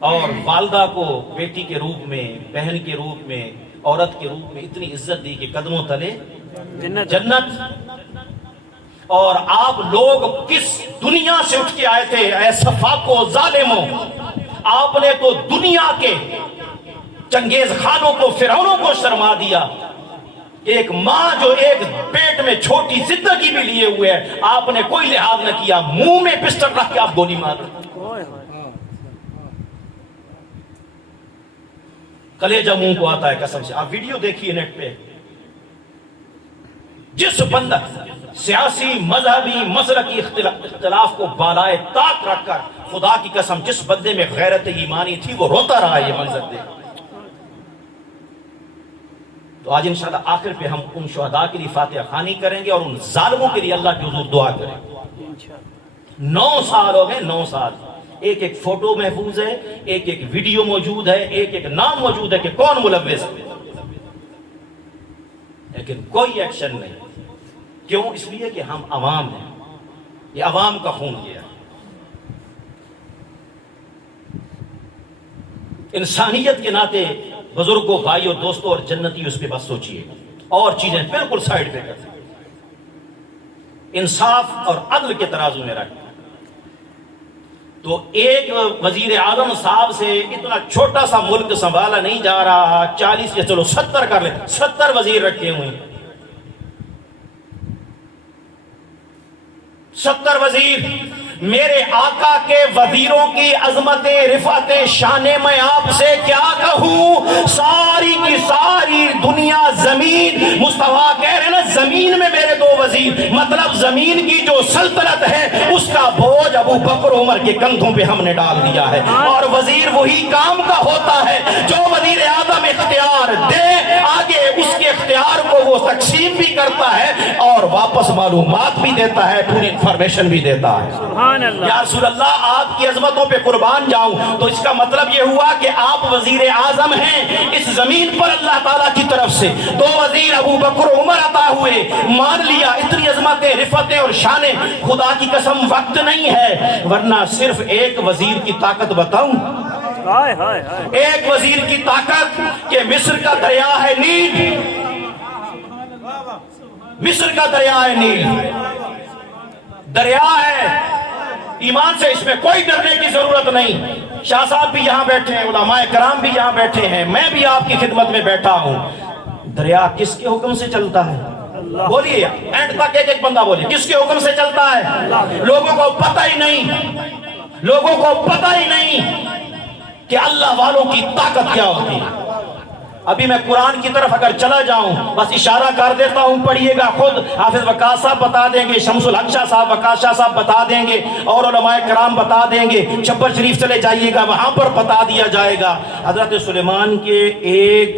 اور والدہ کو بیٹی کے روپ میں، بہن کے روپ میں، عورت کے روپ میں اتنی عزت دی کہ قدموں تلے جنت. اور آپ لوگ کس دنیا سے اٹھ کے آئے تھے اے صفاقو ظالموں؟ آپ نے تو دنیا کے چنگیز خانوں کو، فرعونوں کو شرما دیا. ایک ماں جو ایک پیٹ میں چھوٹی زندگی بھی لیے ہوئے ہے، آپ نے کوئی لحاظ نہ کیا. منہ میں پسٹل رکھ کے آپ گولی مار رہے. کلیجہ منہ کو آتا ہے قسم سے. آپ ویڈیو دیکھیے نیٹ پہ. جس بندہ سیاسی مذہبی مسلکی اختلاف کو بالائے طاق رکھ کر، خدا کی قسم جس بندے میں غیرت ایمانی تھی وہ روتا رہا. یہ منظر دیکھ. تو آج انشاءاللہ آخر پہ ہم ان شہداء کے لیے فاتحہ خوانی کریں گے اور ان ظالموں کے لیے اللہ کے حضور دعا کریں گے. 9 سال ہو گئے، 9 سال. ایک ایک فوٹو محفوظ ہے، ایک ایک ویڈیو موجود ہے، ایک ایک نام موجود ہے کہ کون ملوث ہے، لیکن کوئی ایکشن نہیں. کیوں؟ اس لیے کہ ہم عوام ہیں. یہ عوام کا خون کیا ہے. انسانیت کے ناطے بزرگوں، بھائیوں، دوستوں اور جنتی اس پہ بس سوچئے، اور چیزیں بالکل سائیڈ پہ کرتے. انصاف اور عدل کے ترازو میں رکھتے. تو ایک وزیر اعظم صاحب سے اتنا چھوٹا سا ملک سنبھالا نہیں جا رہا. 40 یا چلو 70 کر لیں، 70 وزیر رکھے ہوئے ہیں. 70 وزیر. میرے آقا کے وزیروں کی عظمت رفعت شان میں آپ سے کیا کہوں. ساری کی ساری دنیا زمین، مصطفیٰ کہہ رہے ہیں نا زمین میں میرے 2 وزیر، مطلب زمین کی جو سلطنت ہے اس کا بوجھ ابو بکر عمر کے کندھوں پہ ہم نے ڈال دیا ہے. اور وزیر وہی کام کا ہوتا ہے جو وزیر اعظم اختیار دے، آگے اس کے اختیار کو وہ تقسیم بھی کرتا ہے اور واپس معلومات بھی دیتا ہے، پوری انفارمیشن بھی دیتا ہے۔ سبحان اللہ، یا رسول اللہ آپ کی عظمتوں پہ قربان جاؤں، تو اس کا مطلب یہ ہوا کہ آپ وزیر اعظم ہیں اس زمین پر اللہ تعالیٰ کی طرف سے۔ 2 وزیر ابو بکر و عمر عطا ہوئے، مان لیا اتنی عظمتیں، رفتیں اور شانیں، خدا کی قسم وقت نہیں ہے، ورنہ صرف ایک وزیر کی طاقت بتاؤں، ہائے ہائے ہائے، ایک وزیر کی طاقت کہ مصر کا دریا ہے نیل، مصر کا دریا ہے نیل، دریا ہے، ایمان سے اس میں کوئی ڈرنے کی ضرورت نہیں۔ شاہ صاحب بھی یہاں بیٹھے ہیں، علماء کرام بھی یہاں بیٹھے ہیں، میں بھی آپ کی خدمت میں بیٹھا ہوں۔ دریا کس کے حکم سے چلتا ہے؟ بولیے، اینڈ تک ایک ایک بندہ بولیے، کس کے حکم سے چلتا ہے؟ لوگوں کو پتہ ہی نہیں، لوگوں کو پتہ ہی نہیں کہ اللہ والوں کی طاقت کیا ہوتی ہے۔ ابھی میں قرآن کی طرف اگر چلا جاؤں، بس اشارہ کر دیتا ہوں، پڑھیے گا خود، حافظ وقاص صاحب بتا دیں گے، شمس الحق شاہ صاحب، وقاص شاہ صاحب بتا دیں گے، اور علماء کرام بتا دیں گے، چھپر شریف چلے جائیے گا، وہاں پر بتا دیا جائے گا۔ حضرت سلیمان کے ایک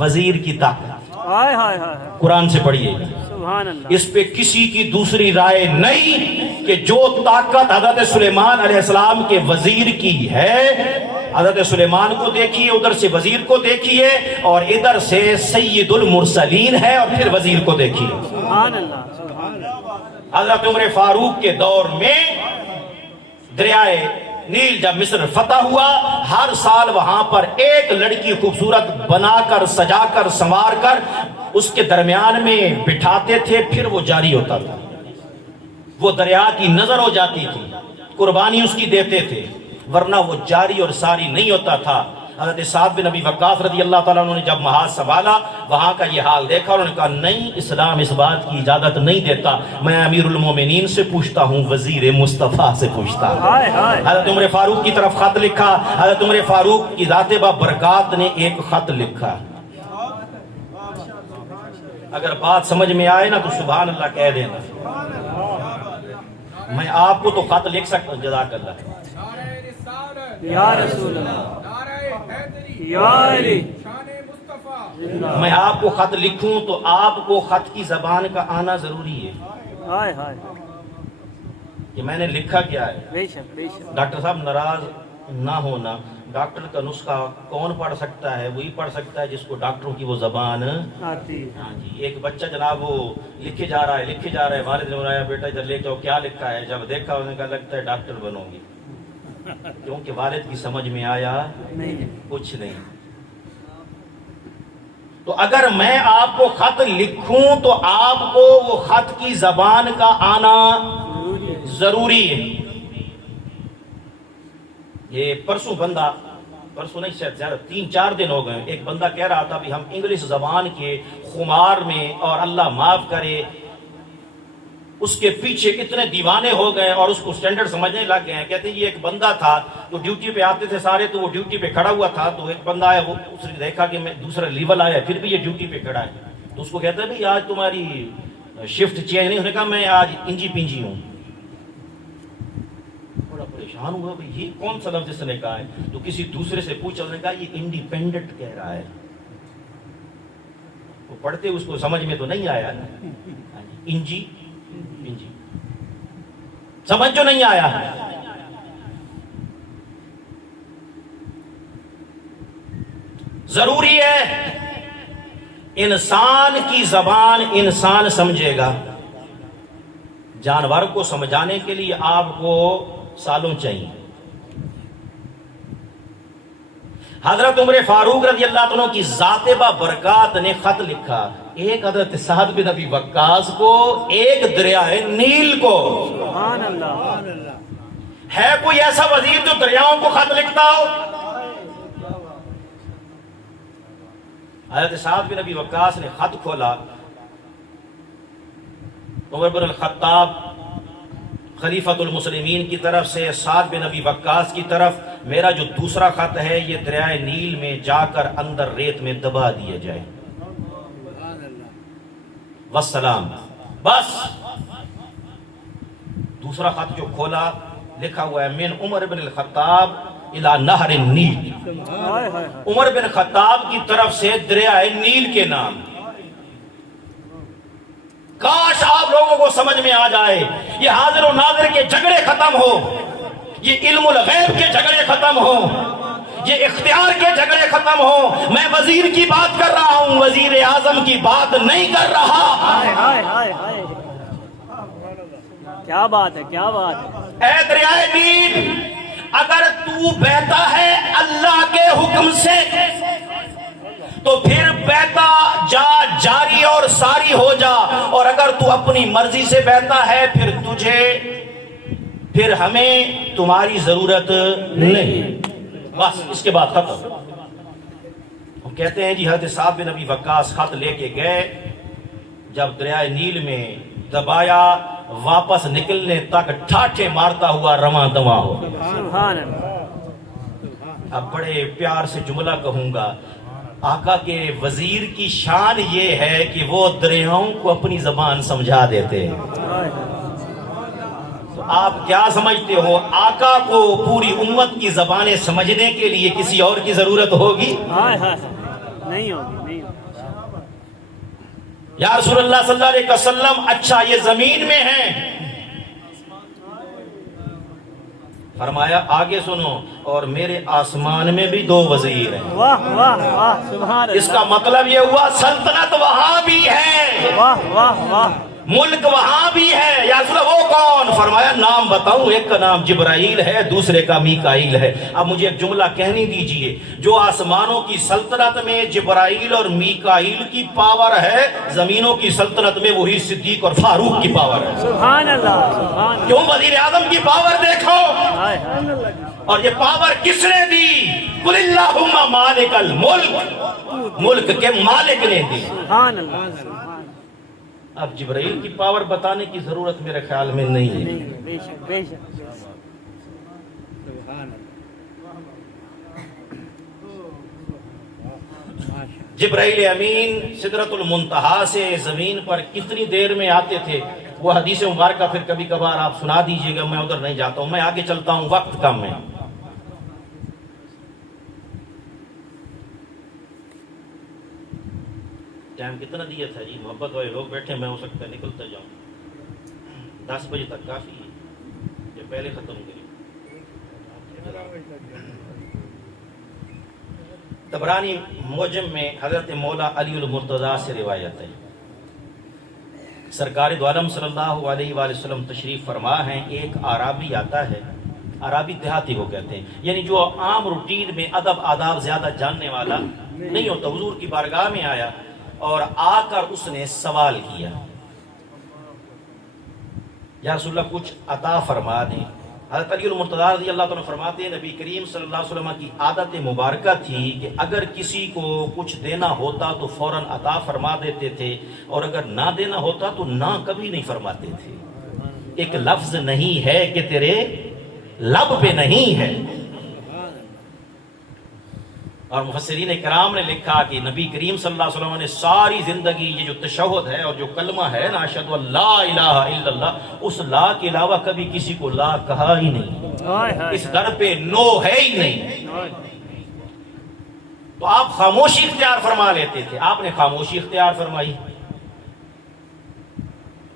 وزیر کی طاقت، ہائے ہائے ہائے، قرآن سے پڑھیے گا، سبحان اللہ، اس پہ کسی کی دوسری رائے نہیں کہ جو طاقت حضرت سلیمان علیہ السلام کے وزیر کی ہے، حضرت سلیمان کو دیکھیے، ادھر سے وزیر کو دیکھیے، اور ادھر سے سید المرسلین ہے، اور پھر وزیر کو دیکھیے۔ سبحان اللہ، سبحان اللہ، حضرت عمر فاروق کے دور میں دریائے نیل جب مصر فتح ہوا، ہر سال وہاں پر ایک لڑکی خوبصورت بنا کر، سجا کر، سنوار کر اس کے درمیان میں بٹھاتے تھے، پھر وہ جاری ہوتا تھا، وہ دریا کی نظر ہو جاتی تھی، قربانی اس کی دیتے تھے، ورنہ وہ جاری اور ساری نہیں ہوتا تھا۔ حضرت سعد بن ابی وقاص رضی اللہ تعالیٰ عنہ نے جب محاذ سنبھالا، وہاں کا یہ حال دیکھا، انہوں نے کہا نہیں، اسلام اس بات کی اجازت نہیں دیتا، میں امیر المومنین سے پوچھتا ہوں، وزیر مصطفیٰ سے پوچھتا ہوں۔ ہائے ہائے، حضرت عمر فاروق کی طرف خط لکھا، حضرت عمر فاروق کی ذات با برکات نے ایک خط لکھا، اگر بات سمجھ میں آئے نا تو سبحان اللہ کہہ دینا، میں آپ کو تو خط لکھ سکتا ہوں، جزاک اللہ۔ نعرہ رسالت، یا رسول اللہ، نعرہ حیدری، یا علی، شان مصطفیٰ، میں آپ کو خط لکھوں تو آپ کو خط کی زبان کا آنا ضروری ہے ہائے ہائے، کہ میں نے لکھا کیا ہے۔ بے شک بے شک، ڈاکٹر صاحب ناراض نہ ہونا، ڈاکٹر کا نسخہ کون پڑھ سکتا ہے؟ وہی پڑھ سکتا ہے جس کو ڈاکٹروں کی وہ زبان آتی ہے، ہاں جی۔ ایک بچہ جناب وہ لکھے جا رہا ہے، والد نے بنایا، بیٹا ادھر لے جاؤ، کیا لکھا ہے؟ جب دیکھا انہوں نے کہا لگتا ہے ڈاکٹر بنو گی، کیونکہ والد کی سمجھ میں آیا نہیں، کچھ نہیں۔ تو اگر میں آپ کو خط لکھوں تو آپ کو وہ خط کی زبان کا آنا ضروری ہے۔ یہ پرسوں بندہ، پرسوں نہیں شاید زیادہ 3-4 دن ہو گئے، ایک بندہ کہہ رہا تھا بھی ہم انگلش زبان کے خمار میں، اور اللہ معاف کرے اس کے پیچھے اتنے دیوانے ہو گئے اور اس کو سٹینڈرڈ سمجھنے لگ گئے ہیں۔ کہتے ہیں یہ ایک بندہ تھا جو ڈیوٹی پہ آتے تھے سارے، تو وہ ڈیوٹی پہ کھڑا ہوا تھا، تو ایک بندہ آیا، وہ اس نے دیکھا کہ میں دوسرا لیول آیا، پھر بھی یہ ڈیوٹی پہ کھڑا ہے، تو اس کو کہتا ہے بھئی آج تمہاری شفٹ چینج نہیں؟ انہوں نے کہا میں آج انجی پنجی ہوں۔ بڑا پریشان ہوا، بھئی یہ کون سا لفظ اس نے کہا ہے؟ تو کسی دوسرے سے پوچھا، انہوں نے کہا یہ انڈیپینڈنٹ کہہ رہا ہے۔ وہ پڑھتے اس کو سمجھ میں تو نہیں آیا نا، انجی پنجی سمجھ جو نہیں آیا۔ ضروری ہے انسان کی زبان انسان سمجھے گا، جانور کو سمجھانے کے لیے آپ کو سالوں چاہیے۔ حضرت عمر فاروق رضی اللہ عنہ کی ذات با برکات نے خط لکھا، ایک حضرت سعد بن ابی وقاص کو، ایک دریائے نیل کو۔ سبحان اللہ، ہے کوئی ایسا وزیر جو دریاؤں کو خط لکھتا ہو؟ حضرت سعد بن ابی وقاص نے خط کھولا، عمر بن الخطاب خلیفۃ المسلمین کی طرف سے سعد بن ابی وقاص کی طرف، میرا جو دوسرا خط ہے یہ دریائے نیل میں جا کر اندر ریت میں دبا دیا جائے، والسلام۔ بس دوسرا خط جو کھولا، لکھا ہوا ہے من عمر بن الخطاب الی نہر النیل، ہائے ہائے، عمر بن خطاب کی طرف سے دریائے نیل کے نام، کاش لوگوں کو سمجھ میں آ جائے، یہ حاضر و ناظر کے جھگڑے ختم ہو، یہ علم الغیب کے جھگڑے ختم ہو، یہ اختیار کے جھگڑے ختم ہو۔ میں وزیر کی بات کر رہا ہوں، وزیر اعظم کی بات نہیں کر رہا۔ ہائے ہائے ہائے ہائے، کیا بات ہے، کیا بات ہے۔ اے دریائے نیل، اگر تو بہتا ہے اللہ کے حکم سے تو پھر بہتا جا، جاری اور ساری ہو جا، اور اگر تو اپنی مرضی سے بہتا ہے پھر ہمیں تمہاری ضرورت نہیں، بس اس کے بعد ختم۔ وہ کہتے ہیں جی حضرت صاحب بن ابی وقاص خط لے کے گئے، جب دریائے نیل میں دبایا، واپس نکلنے تک ٹھاٹھے مارتا ہوا رواں دواں ہو گیا۔ سبحان اللہ۔ اب بڑے پیار سے جملہ کہوں گا، آقا کے وزیر کی شان یہ ہے کہ وہ دریاؤں کو اپنی زبان سمجھا دیتے ہیں۔ تو آپ کیا سمجھتے ہو، آقا کو پوری امت کی زبانیں سمجھنے کے لیے کسی اور کی ضرورت ہوگی؟ ہائے ہائے، نہیں ہوگی، نہیں ہوگی۔ یا رسول اللہ صلی اللہ علیہ وسلم، اچھا یہ زمین میں ہیں؟ فرمایا آگے سنو، اور میرے آسمان میں بھی 2 وزیر ہیں۔ واہ واہ واہ، سبحان اللہ۔ اس کا مطلب یہ ہوا سلطنت وہاں بھی ہے، واہ واہ واہ، ملک وہاں بھی ہے۔ یا رسول اللہ وہ کون؟ فرمایا نام بتاؤں، ایک کا نام جبرائیل ہے، دوسرے کا میکائیل ہے۔ اب مجھے ایک جملہ کہنے دیجئے، جو آسمانوں کی سلطنت میں جبرائیل اور میکائیل کی پاور ہے، زمینوں کی سلطنت میں وہی صدیق اور فاروق کی پاور ہے۔ سبحان اللہ، سبحان اللہ۔ کیوں؟ وزیر اعظم کی پاور دیکھو، ہائے ہائے، اور یہ پاور کس نے دی؟ قل اللہم مالک الملک، ملک کے مالک نے دی۔ سبحان اللہ، سبحان اللہ۔ اب جبرائیل کی پاور بتانے کی ضرورت میرے خیال میں نہیں ہے۔ نہیں، بے شک، بے شک۔ جبرائیل امین سدرۃ المنتہا سے زمین پر کتنی دیر میں آتے تھے، وہ حدیث مبارکہ پھر کبھی کبھار آپ سنا دیجئے گا، میں ادھر نہیں جاتا ہوں، میں آگے چلتا ہوں، وقت کم ہے۔ ٹائم کتنا دیا تھا جی؟ محبت والے لوگ بیٹھے، میں ہو سکتا ہے نکلتا جاؤں، 10 بجے تک کافی ہے، یہ پہلے ختم کری۔ طبرانی معجم میں حضرت مولا علی المرتضیٰ سے روایت ہے، سرکار دو عالم صلی اللہ علیہ وآلہ وسلم تشریف فرما ہیں، ایک عرابی آتا ہے، عرابی دیہاتی کو کہتے ہیں، یعنی جو عام روٹین میں ادب آداب زیادہ جاننے والا نہیں ہوتا، حضور کی بارگاہ میں آیا اور آ کر اس نے سوال کیا، یا رسول اللہ کچھ عطا فرما دیں۔ حضرت علی المرتضیٰ رضی اللہ عنہ فرماتے ہیں، نبی کریم صلی اللہ علیہ وسلم کی عادت مبارکہ تھی کہ اگر کسی کو کچھ دینا ہوتا تو فوراً عطا فرما دیتے تھے، اور اگر نہ دینا ہوتا تو نہ کبھی نہیں فرماتے تھے۔ ایک لفظ نہیں ہے کہ تیرے لب پہ نہیں ہے۔ اور مفسرین کرام نے لکھا کہ نبی کریم صلی اللہ علیہ وسلم نے ساری زندگی یہ جو تشہد ہے اور جو کلمہ ہے نا، اشہد ان لا الہ الا اللہ، اس لا کے علاوہ کبھی کسی کو لا کہا ہی نہیں، اس در پہ نو ہے ہی نہیں۔ تو آپ خاموشی اختیار فرما لیتے تھے، آپ نے خاموشی اختیار فرمائی،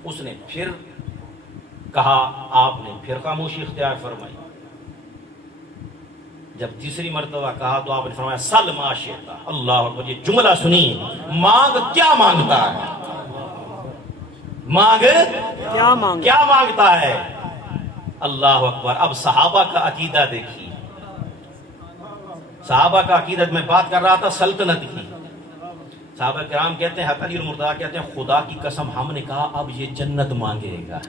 اس نے پھر کہا، آپ نے پھر خاموشی اختیار فرمائی، جب تیسری مرتبہ کہا تو آپ نے فرمایا سل ما شئت۔ اللہ اکبر، یہ جملہ سنیے، مانگ کیا مانگتا ہے، مانگ کیا مانگتا ہے، اللہ اکبر۔ اب صحابہ کا عقیدہ دیکھیے، صحابہ کا عقیدہ، میں بات کر رہا تھا سلطنت کی، صحابہ کرام کہتے ہیں، حضرت علی المرتضیٰ کہتے ہیں، خدا کی قسم ہم نے کہا اب یہ جنت مانگے گا،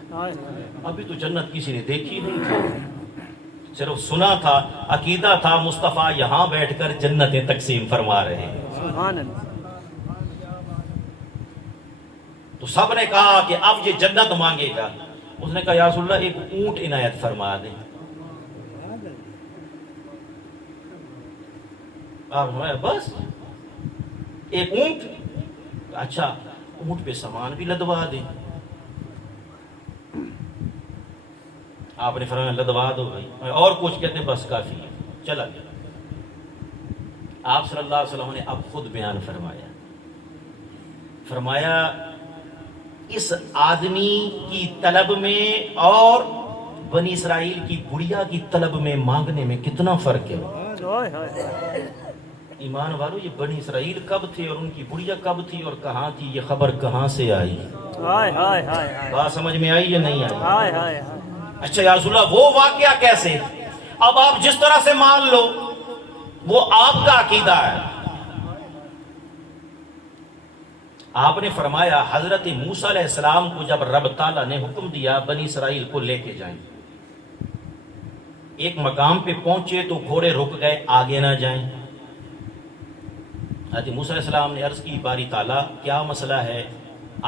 ابھی تو جنت کسی نے دیکھی نہیں تھی، صرف سنا تھا، عقیدہ تھا مصطفیٰ یہاں بیٹھ کر جنتیں تقسیم فرما رہے ہیں۔ سبحان اللہ۔ تو سب نے کہا کہ اب یہ جنت مانگے گا، اس نے کہا یا رسول اللہ ایک اونٹ عنایت فرما دیں۔ آپ بس ایک اونٹ، اچھا اونٹ پہ سامان بھی لدوا دیں۔ آپ نے فرمایا لدوا دو بھائی، اور کچھ کہتے ہیں بس کافی ہے، چلا گیا۔ آپ صلی اللہ علیہ وسلم نے اب خود بیان فرمایا اس آدمی کی طلب میں اور بنی اسرائیل کی بڑیا کی طلب میں مانگنے میں کتنا فرق ہے؟ ایمان والو، یہ بنی اسرائیل کب تھے اور ان کی بڑیا کب تھی اور کہاں تھی، یہ خبر کہاں سے آئی؟ بات سمجھ میں آئی یا نہیں آئی؟ اچھا یا رسول اللہ، وہ واقعہ کیسے؟ اب آپ جس طرح سے مان لو وہ آپ کا عقیدہ ہے۔ آپ نے فرمایا حضرت موسیٰ علیہ السلام کو جب رب تعالیٰ نے حکم دیا بنی اسرائیل کو لے کے جائیں، ایک مقام پہ پہنچے تو گھوڑے رک گئے، آگے نہ جائیں۔ حضرت موسیٰ علیہ السلام نے عرض کی باری تعالیٰ کیا مسئلہ ہے،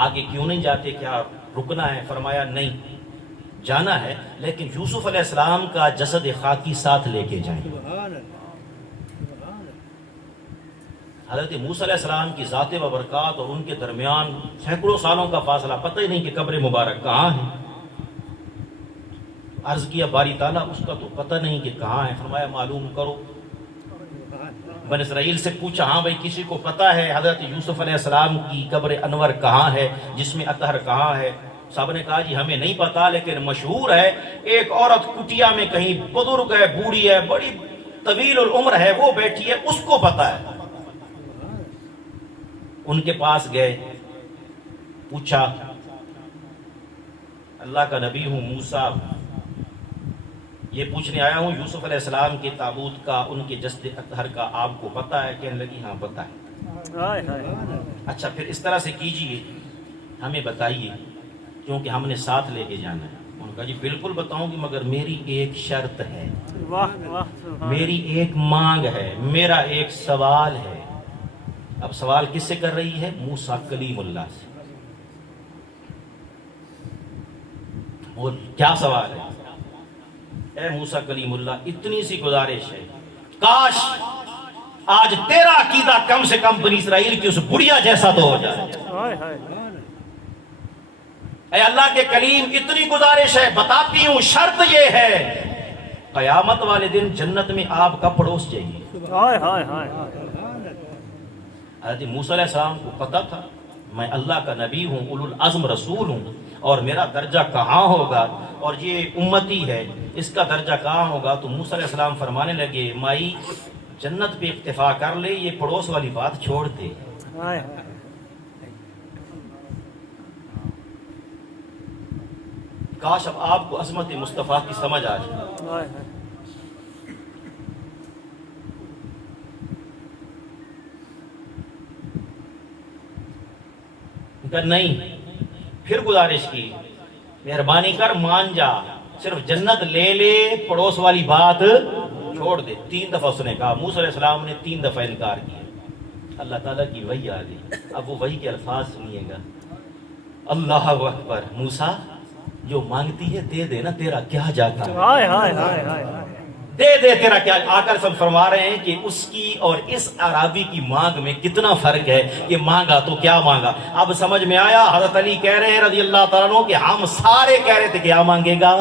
آگے کیوں نہیں جاتے، کیا رکنا ہے؟ فرمایا نہیں، جانا ہے لیکن یوسف علیہ السلام کا جسد خاکی ساتھ لے کے جائیں۔ حضرت موسیٰ علیہ السلام کی ذات و برکات اور ان کے درمیان سینکڑوں سالوں کا فاصلہ، پتہ ہی نہیں کہ قبر مبارک کہاں ہے۔ عرض کیا باری تعالیٰ اس کا تو پتہ نہیں کہ کہاں ہے۔ فرمایا معلوم کرو۔ بن اسرائیل سے پوچھا، ہاں بھائی کسی کو پتہ ہے حضرت یوسف علیہ السلام کی قبر انور کہاں ہے، جس میں اطہر کہاں ہے؟ صاحب نے کہا جی ہمیں نہیں پتا، لیکن مشہور ہے ایک عورت کٹیا میں کہیں بزرگ ہے، بوڑھی ہے، بڑی طویل العمر ہے، وہ بیٹھی ہے، اس کو پتا ہے۔ ان کے پاس گئے، پوچھا اللہ کا نبی ہوں موسیٰ، یہ پوچھنے آیا ہوں یوسف علیہ السلام کے تابوت کا، ان کے جسد اطہر کا آپ کو پتا ہے؟ کہنے لگی ہاں پتا ہے۔ اچھا پھر اس طرح سے کیجئے، ہمیں بتائیے کیونکہ ہم نے ساتھ لے کے جانا ہے۔ انہوں نے کہا جی بالکل بتاؤں گی، مگر میری ایک شرط ہے، میری ایک مانگ ہے، میرا ایک سوال ہے۔ اب سوال کس سے کر رہی ہے؟ موسیٰ کلیم اللہ سے۔ وہ کیا سوال ہے؟ اے موسیٰ کلیم اللہ، اتنی سی گزارش ہے، کاش آج تیرا عقیدہ کم سے کم بنی اسرائیل کی اس بڑیا جیسا تو ہو جائے۔ اے اللہ کے کلیم، اتنی گزارش ہے، بتاتی ہوں، شرط یہ ہے قیامت والے دن جنت میں آپ کا پڑوس چاہیے۔ حضرت موسیٰ علیہ السلام کو پتہ تھا میں اللہ کا نبی ہوں، اولو العزم رسول ہوں، اور میرا درجہ کہاں ہوگا، اور یہ امتی ہے، اس کا درجہ کہاں ہوگا۔ تو موسیٰ علیہ السلام فرمانے لگے مائی جنت پہ اکتفا کر لے، یہ پڑوس والی بات چھوڑ دے۔ کاش اب آپ کو عظمت مصطفیٰ کی سمجھ آ جائے۔ نہیں، پھر گزارش کی مہربانی کر مان جا، صرف جنت لے لے، پڑوس والی بات چھوڑ دے۔ 3 دفعہ اس نے کہا، موسیٰ علیہ السلام نے 3 دفعہ انکار کیا۔ اللہ تعالیٰ کی وحی آ گئی، اب وہ وحی کے الفاظ سنیے گا۔ اللہ اکبر، موسیٰ جو مانگتی ہے دے دینا، تیرا کیا جاتا ہے، دے دے تیرا کیا۔ آقا صلی فرما رہے ہیں کہ اس کی اور اس عرابی کی مانگ میں کتنا فرق ہے، کہ مانگا تو کیا مانگا۔ اب سمجھ میں آیا؟ حضرت علی کہہ رہے ہیں رضی اللہ تعالیٰ عنہ کہ ہم سارے کہہ رہے تھے کیا مانگے گا،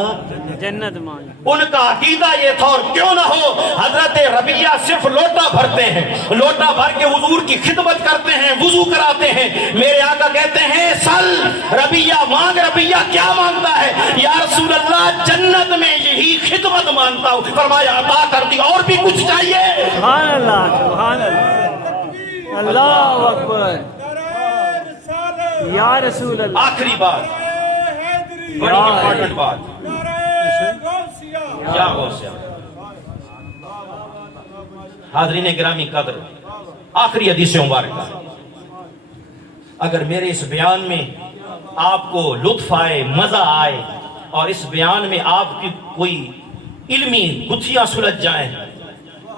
جنت مانگ۔ ان کا عقیدہ یہ تھا، اور کیوں نہ ہو، حضرت ربیہ صرف لوٹا بھرتے ہیں، لوٹا بھر کے حضور کی خدمت کرتے ہیں، وضو کراتے ہیں۔ میرے آقا کہتے ہیں سل ربیہ، مانگ ربیہ کیا مانگتا ہے؟ یا رسول اللہ جنت میں یہی خدمت مانگتا ہوں۔ فرمایا عطا کر دی، اور بھی کچھ چاہیے؟ سبحان اللہ، سبحان اللہ، اللہ اکبر، یا رسول اللہ۔ آخری بات، بڑی امپورٹنٹ بات، یا غوثیہ۔ حاضرین گرامی قدر، آخری حدیث مبارکہ، اگر میرے اس بیان میں آپ کو لطف آئے، مزہ آئے، اور اس بیان میں آپ کی کوئی علمی گتھیاں سلجھ جائیں،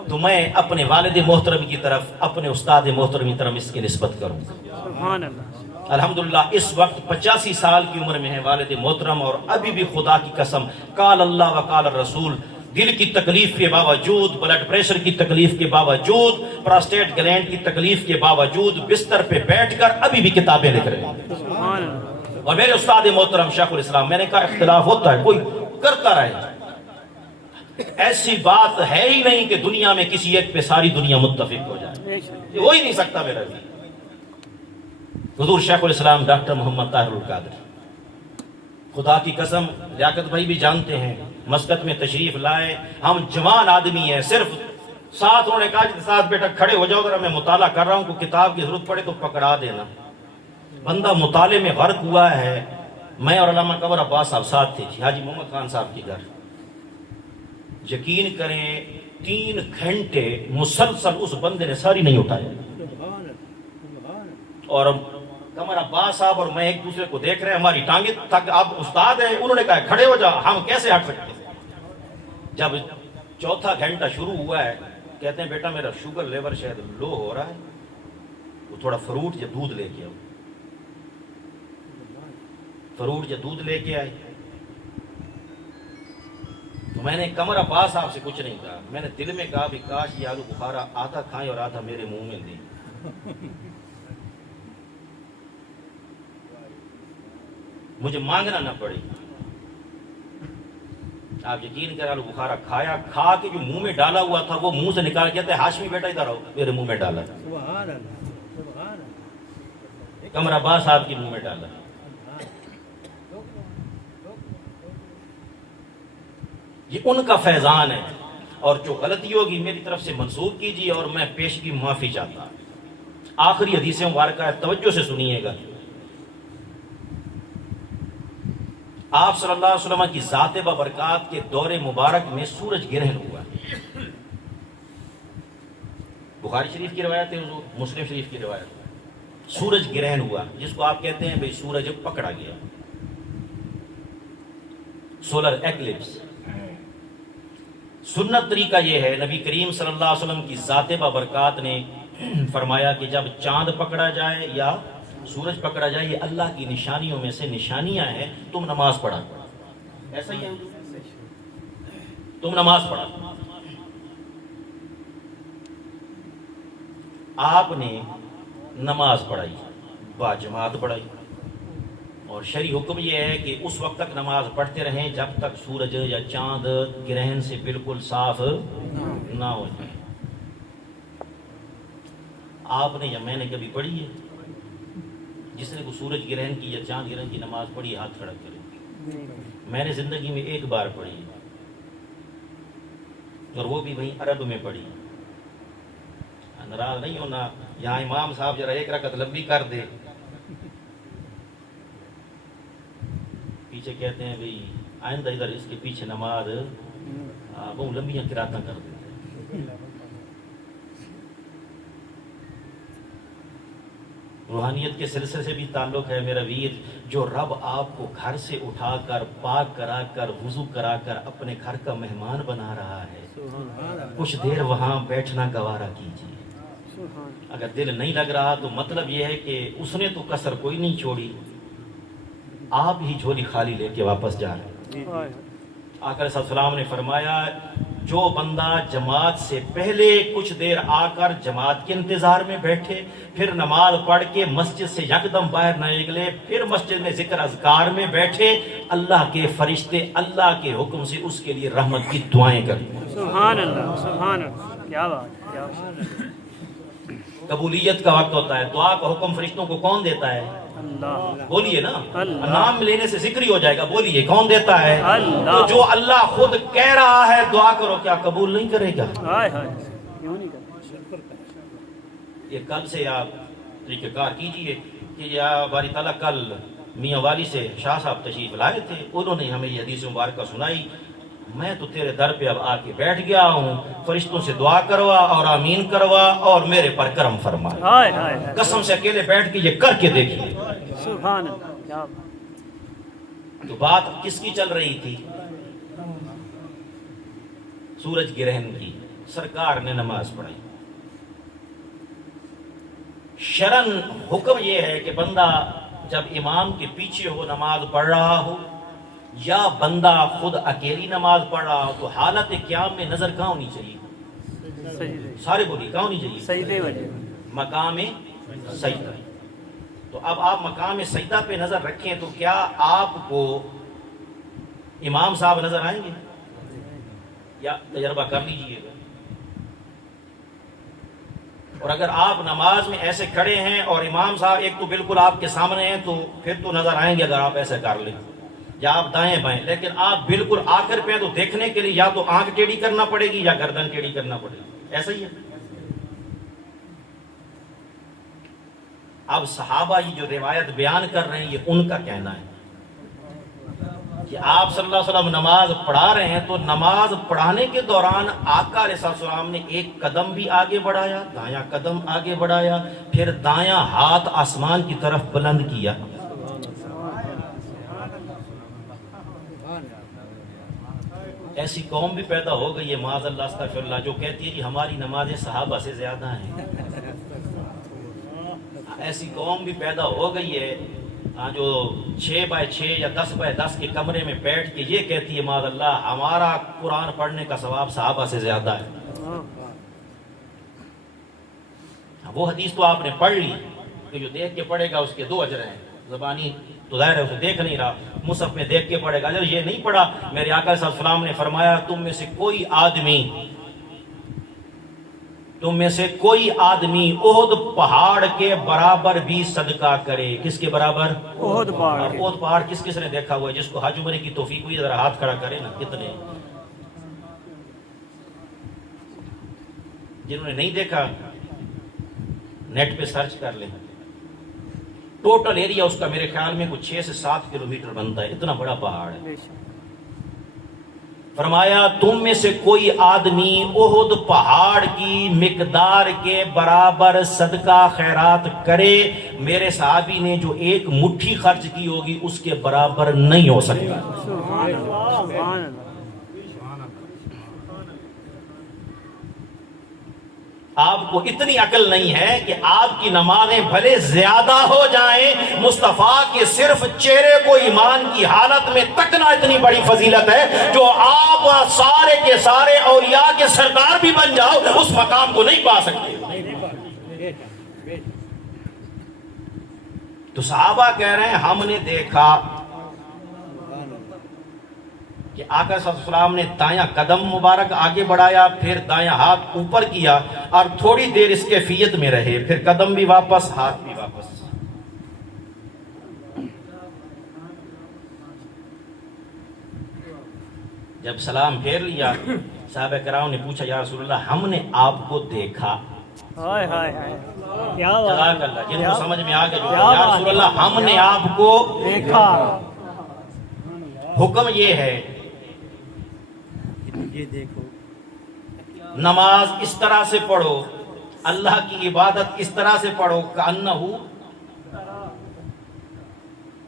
تو میں اپنے والد محترم کی طرف، اپنے استاد محترم کی طرف اس کی نسبت کروں۔ سبحان اللہ۔ الحمدللہ اس وقت 85 سال کی عمر میں ہے والد محترم، اور ابھی بھی خدا کی قسم قال اللہ و قال الرسول، دل کی تکلیف کے باوجود، بلڈ پریشر کی تکلیف کے باوجود، پراسٹیٹ گلینڈ کی تکلیف کے باوجود بستر پہ بیٹھ کر ابھی بھی کتابیں لکھ رہے ہیں۔ سبحان اللہ۔ اور میرے استاد محترم شیخ الاسلام، میں نے کہا اختلاف ہوتا ہے، کوئی کرتا رہے، ایسی بات ہے ہی نہیں کہ دنیا میں کسی ایک پہ ساری دنیا متفق ہو جائے، یہ ہو ہی نہیں سکتا میرا بھی۔ حضور شیخ الاسلام ڈاکٹر محمد طاہر القادری، خدا کی قسم لیاقت بھائی بھی جانتے ہیں، مسقط میں تشریف لائے، ہم جوان آدمی ہیں، صرف ساتھ انہوں نے کہا کہ ساتھ بیٹا کھڑے ہو جاؤ ذرا، میں مطالعہ کر رہا ہوں، کوئی کتاب کی ضرورت پڑے تو پکڑا دینا۔ بندہ مطالعے میں غرق ہوا ہے، میں اور علامہ قمر عباس صاحب ساتھ تھے، حاجی محمد خان صاحب کے گھر، یقین کریں 3 گھنٹے مسلسل اس بندے نے ساری نہیں اٹھایا، اور قمر عباس صاحب اور میں ایک دوسرے کو دیکھ رہے ہیں، ہماری ٹانگیں تک، آپ استاد ہیں، انہوں نے کہا کھڑے ہو جا، ہم کیسے ہٹ سکتے ہیں؟ جب چوتھا گھنٹہ شروع ہوا ہے، کہتے ہیں بیٹا میرا شوگر لیول شاید لو ہو رہا ہے، وہ تھوڑا فروٹ یا دودھ لے کے آؤ۔ فروٹ یا دودھ لے کے آئے، تو میں نے قمر عباس صاحب سے کچھ نہیں کہا، میں نے دل میں کہا بھی کاش یہ آلو بخارا آدھا کھائیں اور آدھا میرے منہ میں دیں۔ مجھے مانگنا نہ پڑے۔ آپ یقین کریں آلو بخارا کھایا، کھا کے جو منہ میں ڈالا ہوا تھا وہ منہ سے نکال کے کہتے ہیں ہاشمی بیٹا ادھر آؤ، میرے منہ میں ڈالا، قمر عباس صاحب کے منہ میں ڈالا۔ یہ ان کا فیضان ہے، اور جو غلطی ہوگی میری طرف سے منسوخ کیجیے، اور میں پیشگی معافی چاہتا ہوں۔ آخری حدیث مبارکہ ہے، توجہ سے سنیے گا۔ آپ صلی اللہ علیہ وسلم کی ذات بابرکات کے دور مبارک میں سورج گرہن ہوا، بخاری شریف کی روایت ہے، حضور مسلم شریف کی روایت، سورج گرہن ہوا، جس کو آپ کہتے ہیں بھئی سورج پکڑا گیا، سولر ایکلپس۔ سنت طریقہ یہ ہے، نبی کریم صلی اللہ علیہ وسلم کی ذات بابرکات نے فرمایا کہ جب چاند پکڑا جائے یا سورج پکڑا جائے، یہ اللہ کی نشانیوں میں سے نشانیاں ہیں، تم نماز پڑھا، ایسا ہی ہے، تم نماز پڑھا۔ آپ نے نماز پڑھائی، با جماعت پڑھائی، اور شرعی حکم یہ ہے کہ اس وقت تک نماز پڑھتے رہیں جب تک سورج یا چاند گرہن سے بالکل صاف نہ ہو جائے۔ آپ نے یا میں نے کبھی پڑھی ہے؟ جس نے کو سورج گرہن کی یا چاند گرہن کی نماز پڑھی ہاتھ کھڑا کرے۔ میں نے زندگی میں ایک بار پڑھی، اور وہ بھی وہیں عرب میں پڑھی۔ ناراض نہیں ہونا، یہاں امام صاحب ذرا ایک رکعت لمبی کر دے، پیچھے کہتے ہیں بھئی آئندہ ادھر اس کے پیچھے نماز بہت لمبیاں قراتاں کر دیتے ہیں۔ روحانیت کے سلسلے سے بھی تعلق ہے میرا ویر، جو رب آپ کو گھر سے اٹھا کر پاک کرا کر وضو کرا کر اپنے گھر کا مہمان بنا رہا ہے، کچھ دیر وہاں بیٹھنا گوارا کیجیے۔ اگر دل نہیں لگ رہا تو مطلب یہ ہے کہ اس نے تو کسر کوئی نہیں چھوڑی، آپ ہی جھولی خالی لے کے واپس جا رہے ہیں۔ آقا علیہ السلام نے فرمایا جو بندہ جماعت سے پہلے کچھ دیر آ کر جماعت کے انتظار میں بیٹھے، پھر نماز پڑھ کے مسجد سے یکدم باہر نہ نکلے، پھر مسجد میں ذکر اذکار میں بیٹھے، اللہ کے فرشتے اللہ کے حکم سے اس کے لیے رحمت کی دعائیں کریں۔ سبحان اللہ، سبحان اللہ، کیا بات، کیا بات۔ قبولیت کا وقت ہوتا ہے، دعا کا حکم فرشتوں کو کون دیتا ہے؟ اللہ۔ بولیے نا، اللہ۔ نام لینے سے ذکر ہی ہو جائے گا، بولیے کون دیتا ہے؟ اللہ۔ تو جو اللہ خود کہہ رہا ہے دعا کرو، کیا قبول نہیں کرے گا؟ ہائے ہائے، کیوں نہیں کرتا؟ یہ کل سے آپ طریقہ کار کیجئے کہ یا باری تعالیٰ کل میاں والی سے شاہ صاحب تشریف لائے تھے، انہوں نے ہمیں یہ حدیث مبارکہ سنائی، میں تو تیرے در پہ اب آ کے بیٹھ گیا ہوں، فرشتوں سے دعا کروا اور آمین کروا اور میرے پر کرم فرما۔ ہائے ہائے، قسم سے اکیلے بیٹھ کے یہ کر کے دیکھیے۔ سبحان اللہ، کیا بات۔ تو بات کس کی چل رہی تھی؟ سورج گرہن کی۔ سرکار نے نماز پڑھی۔ شرن حکم یہ ہے کہ بندہ جب امام کے پیچھے ہو نماز پڑھ رہا ہو یا بندہ خود اکیلی نماز پڑھ رہا ہو تو حالت قیام میں نظر کہاں ہونی چاہیے؟ سجدے، سارے بولی کہاں ہونی چاہیے؟ سجدے وجہ۔ مقام سجدہ۔ تو اب آپ مقام سجدہ پہ نظر رکھیں تو کیا آپ کو امام صاحب نظر آئیں گے؟ یا تجربہ کر لیجئے گا۔ اور اگر آپ نماز میں ایسے کھڑے ہیں اور امام صاحب ایک تو بالکل آپ کے سامنے ہیں تو پھر تو نظر آئیں گے اگر آپ ایسے کر لیں یا آپ دائیں بائیں، لیکن آپ بالکل آخر پہ ہیں تو دیکھنے کے لیے یا تو آنکھ ٹیڑھی کرنا پڑے گی یا گردن ٹیڑھی کرنا پڑے گی، ایسا ہی ہے۔ اب صحابہ یہ جو روایت بیان کر رہے ہیں یہ ان کا کہنا ہے کہ آپ صلی اللہ علیہ وسلم نماز پڑھا رہے ہیں تو نماز پڑھانے کے دوران آقا علیہ السلام نے ایک قدم بھی آگے بڑھایا، دایاں قدم آگے بڑھایا، پھر دایاں ہاتھ آسمان کی طرف بلند کیا۔ ایسی قوم بھی پیدا ہو گئی ہے معاذ اللہ استغفر اللہ جو کہتی ہے کہ ہماری نمازیں صحابہ سے زیادہ ہیں۔ ایسی قوم بھی پیدا ہو گئی ہے جو 6x6 یا 10x10 کے کمرے میں بیٹھ کے یہ کہتی ہے معاذ اللہ ہمارا قرآن پڑھنے کا ثواب صحابہ سے زیادہ ہے۔ وہ حدیث تو آپ نے پڑھ لی کہ جو دیکھ کے پڑھے گا اس کے 2 اجر ہیں، زبانی تو ظاہر ہے اسے دیکھ نہیں رہا، مصحف میں دیکھ کے پڑھے گا، اجر یہ نہیں پڑھا۔ میرے آقا صلی اللہ علیہ وسلم نے فرمایا تم میں سے کوئی آدمی احد پہاڑ کے برابر بھی صدقہ کرے۔ کس کے برابر؟ احد پہاڑ۔ احد پہاڑ کس نے دیکھا ہوا ہے؟ جس کو حج عمرے کی توفیق ہوئی ذرا ہاتھ کھڑا کرے نا، کتنے؟ جنہوں نے نہیں دیکھا نیٹ پہ سرچ کر لیں، ٹوٹل ایریا اس کا میرے خیال میں کچھ 6 سے 7 کلومیٹر بنتا ہے، اتنا بڑا پہاڑ ہے۔ فرمایا تم میں سے کوئی آدمی احد پہاڑ کی مقدار کے برابر صدقہ خیرات کرے، میرے صحابی نے جو 1 مٹھی خرچ کی ہوگی اس کے برابر نہیں ہو سکتا۔ سبحان اللہ، سبحان اللہ۔ آپ کو اتنی عقل نہیں ہے کہ آپ کی نمازیں بھلے زیادہ ہو جائیں، مصطفیٰ کے صرف چہرے کو ایمان کی حالت میں تکنا اتنی بڑی فضیلت ہے جو آپ سارے کے سارے اولیاء کے سردار بھی بن جاؤ اس مقام کو نہیں پا سکتے۔ تو صحابہ کہہ رہے ہیں ہم نے دیکھا کہ آقا صلی اللہ علیہ وسلم نے دایاں قدم مبارک آگے بڑھایا، پھر دایاں ہاتھ اوپر کیا اور تھوڑی دیر اس کیفیت میں رہے، پھر قدم بھی واپس، ہاتھ بھی واپس۔ جب سلام پھیر لیا صحابہ کرام نے پوچھا یا رسول اللہ ہم نے آپ کو دیکھا۔ ہائے ہائے ہائے، کیا بات جزاک اللہ، جن کو سمجھ میں آ گیا جو کیا یا بات رسول اللہ ہم نے آپ کو دیکھا۔ حکم یہ ہے یہ دیکھو نماز اس طرح سے پڑھو، اللہ کی عبادت اس طرح سے پڑھو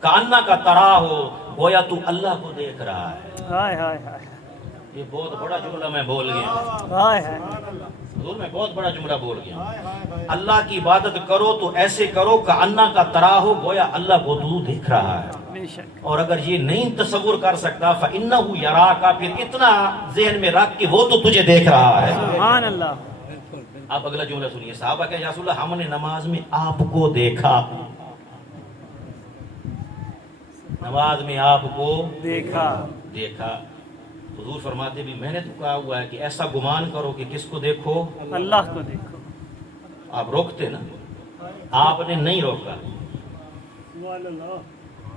کأنہ کا ترا ہو، گویا تو اللہ کو دیکھ رہا ہے۔ ہائے ہائے ہائے یہ بہت بڑا جملہ میں بول گیا، ہائے ہائے، حضور میں بہت بڑا جملہ بول گیا۔ اللہ کی عبادت کرو تو ایسے کرو کأنہ کا ترا ہو، گویا اللہ کو تو دیکھ رہا ہے۔ بے شک۔ اور اگر یہ نہیں تصور کر سکتا فَإِنَّهُ يَرَاكَ، پھر اتنا ذہن میں رکھ کہ وہ تو تجھے دیکھ رہا ہے۔ سبحان اللہ۔ آپ اگلا جملہ سنیے، صحابہ کہ یا رسول اللہ ہم نے نماز میں آپ کو دیکھا، نماز میں آپ کو دیکھا۔ حضور فرماتے بھی میں نے تو کہا ہوا ہے کہ ایسا گمان کرو کہ کس کو دیکھو؟ اللہ کو دیکھو۔ آپ روکتے نا، آپ نے نہیں روکا۔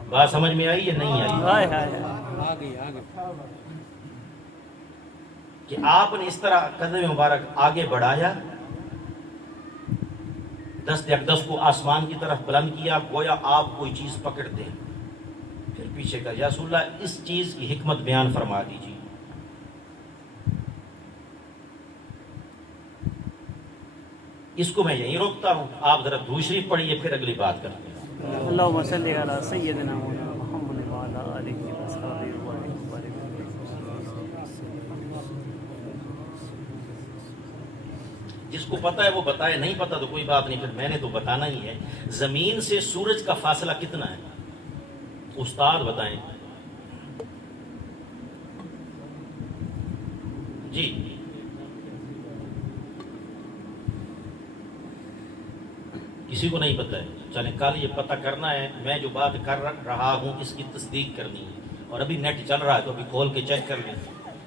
بات سمجھ میں آئی یا نہیں آئی؟ ہائے ہائے، کہ آپ نے اس طرح قدم مبارک آگے بڑھایا، دست اقدس کو آسمان کی طرف بلند کیا، گویا آپ کوئی چیز پکڑتے ہیں، پھر پیچھے کر یا رسول اللہ اس چیز کی حکمت بیان فرما دیجیے۔ اس کو میں یہیں روکتا ہوں، آپ ذرا دوسری پڑھیے پھر اگلی بات کرتے ہیں۔ اللہم صلی علی سیدنا محمد وعلی آلہ وصحبہ وبارک۔ جس کو پتہ ہے وہ بتائے، نہیں پتہ تو کوئی بات نہیں، پھر میں نے تو بتانا ہی ہے۔ زمین سے سورج کا فاصلہ کتنا ہے؟ استاد بتائیں جی۔ کسی کو نہیں پتہ ہے، چلیں کل یہ پتہ کرنا ہے، میں جو بات کر رہا ہوں اس کی تصدیق کرنی ہے، اور ابھی نیٹ چل رہا ہے تو ابھی کھول کے چیک کر لیں۔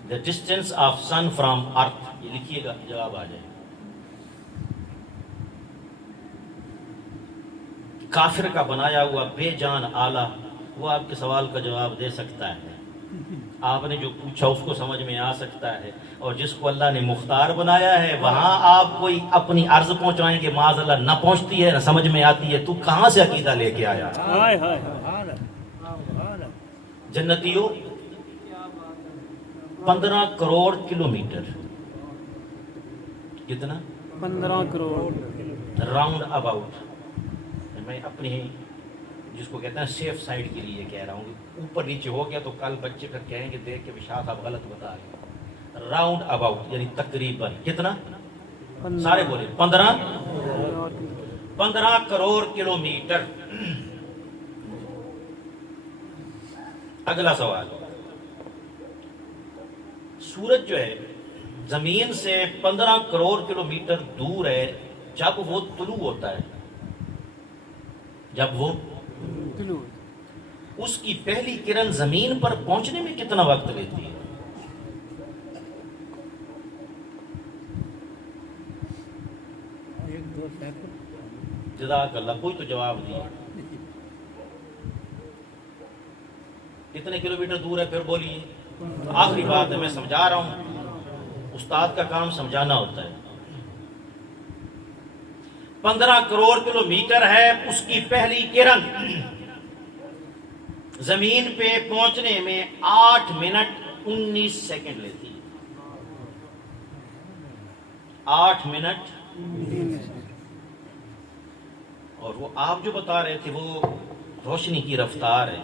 The distance of sun from earth، یہ لکھیے گا جواب آ جائے۔ کافر کا بنایا ہوا بے جان آلہ وہ آپ کے سوال کا جواب دے سکتا ہے، آپ نے جو پوچھا اس کو سمجھ میں آ سکتا ہے، اور جس کو اللہ نے مختار بنایا ہے وہاں آپ کوئی اپنی عرض پہنچائیں گے معاذ اللہ نہ پہنچتی ہے نہ سمجھ میں آتی ہے، تو کہاں سے عقیدہ لے کے آیا؟ ہائے ہائے جنتیوں 15 کروڑ کلومیٹر، کتنا؟ 15 کروڑ راؤنڈ اباؤٹ، میں اپنی جس کو کہتے ہیں سیف سائڈ کے لیے کہہ رہا ہوں، اوپر نیچے ہو گیا تو کل بچے پھر کہیں گے دیکھ کے وشاخ آپ غلط بتا رہے ہیں۔ راؤنڈ اباؤٹ یعنی تقریباً کتنا؟ سارے بولے 15 کروڑ کلومیٹر۔ اگلا سوال، سورج جو ہے زمین سے 15 کروڑ کلومیٹر دور ہے، جب وہ طلوع ہوتا ہے، جب وہ طلوع، اس کی پہلی کرن زمین پر پہنچنے میں کتنا وقت لیتی ہے؟ جزاک اللہ، کوئی تو جواب دیا۔ کتنے کلومیٹر دور ہے پھر بولیے؟ آخری بات ہے، میں سمجھا رہا ہوں، استاد کا کام سمجھانا ہوتا ہے۔ 15 کروڑ کلومیٹر ہے، اس کی پہلی کرن زمین پہ پہنچنے میں 8 منٹ 19 سیکنڈ لیتی ہے۔ 8 منٹ، اور وہ آپ جو بتا رہے تھے وہ روشنی کی رفتار ہے،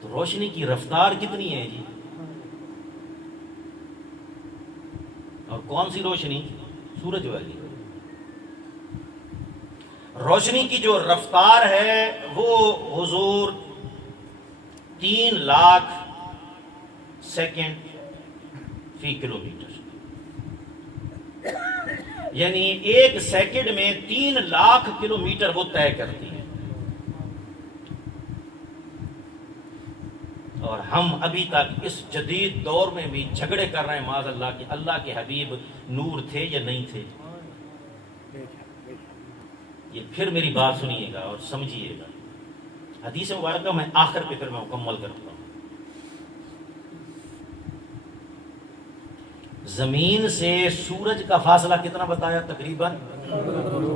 تو روشنی کی رفتار کتنی ہے جی؟ اور کون سی روشنی؟ سورج والی۔ روشنی کی جو رفتار ہے وہ حضور 3 لاکھ سیکنڈ فی کلومیٹر، یعنی 1 سیکنڈ میں 3 لاکھ کلومیٹر وہ طے کرتی ہے۔ اور ہم ابھی تک اس جدید دور میں بھی جھگڑے کر رہے ہیں معاذ اللہ کہ اللہ کے حبیب نور تھے یا نہیں تھے۔ یہ پھر میری بات سنیے گا اور سمجھیے گا، حدیث مبارکہ میں آخر پہ پھر میں مکمل کرتا ہوں۔ زمین سے سورج کا فاصلہ کتنا بتایا؟ تقریباً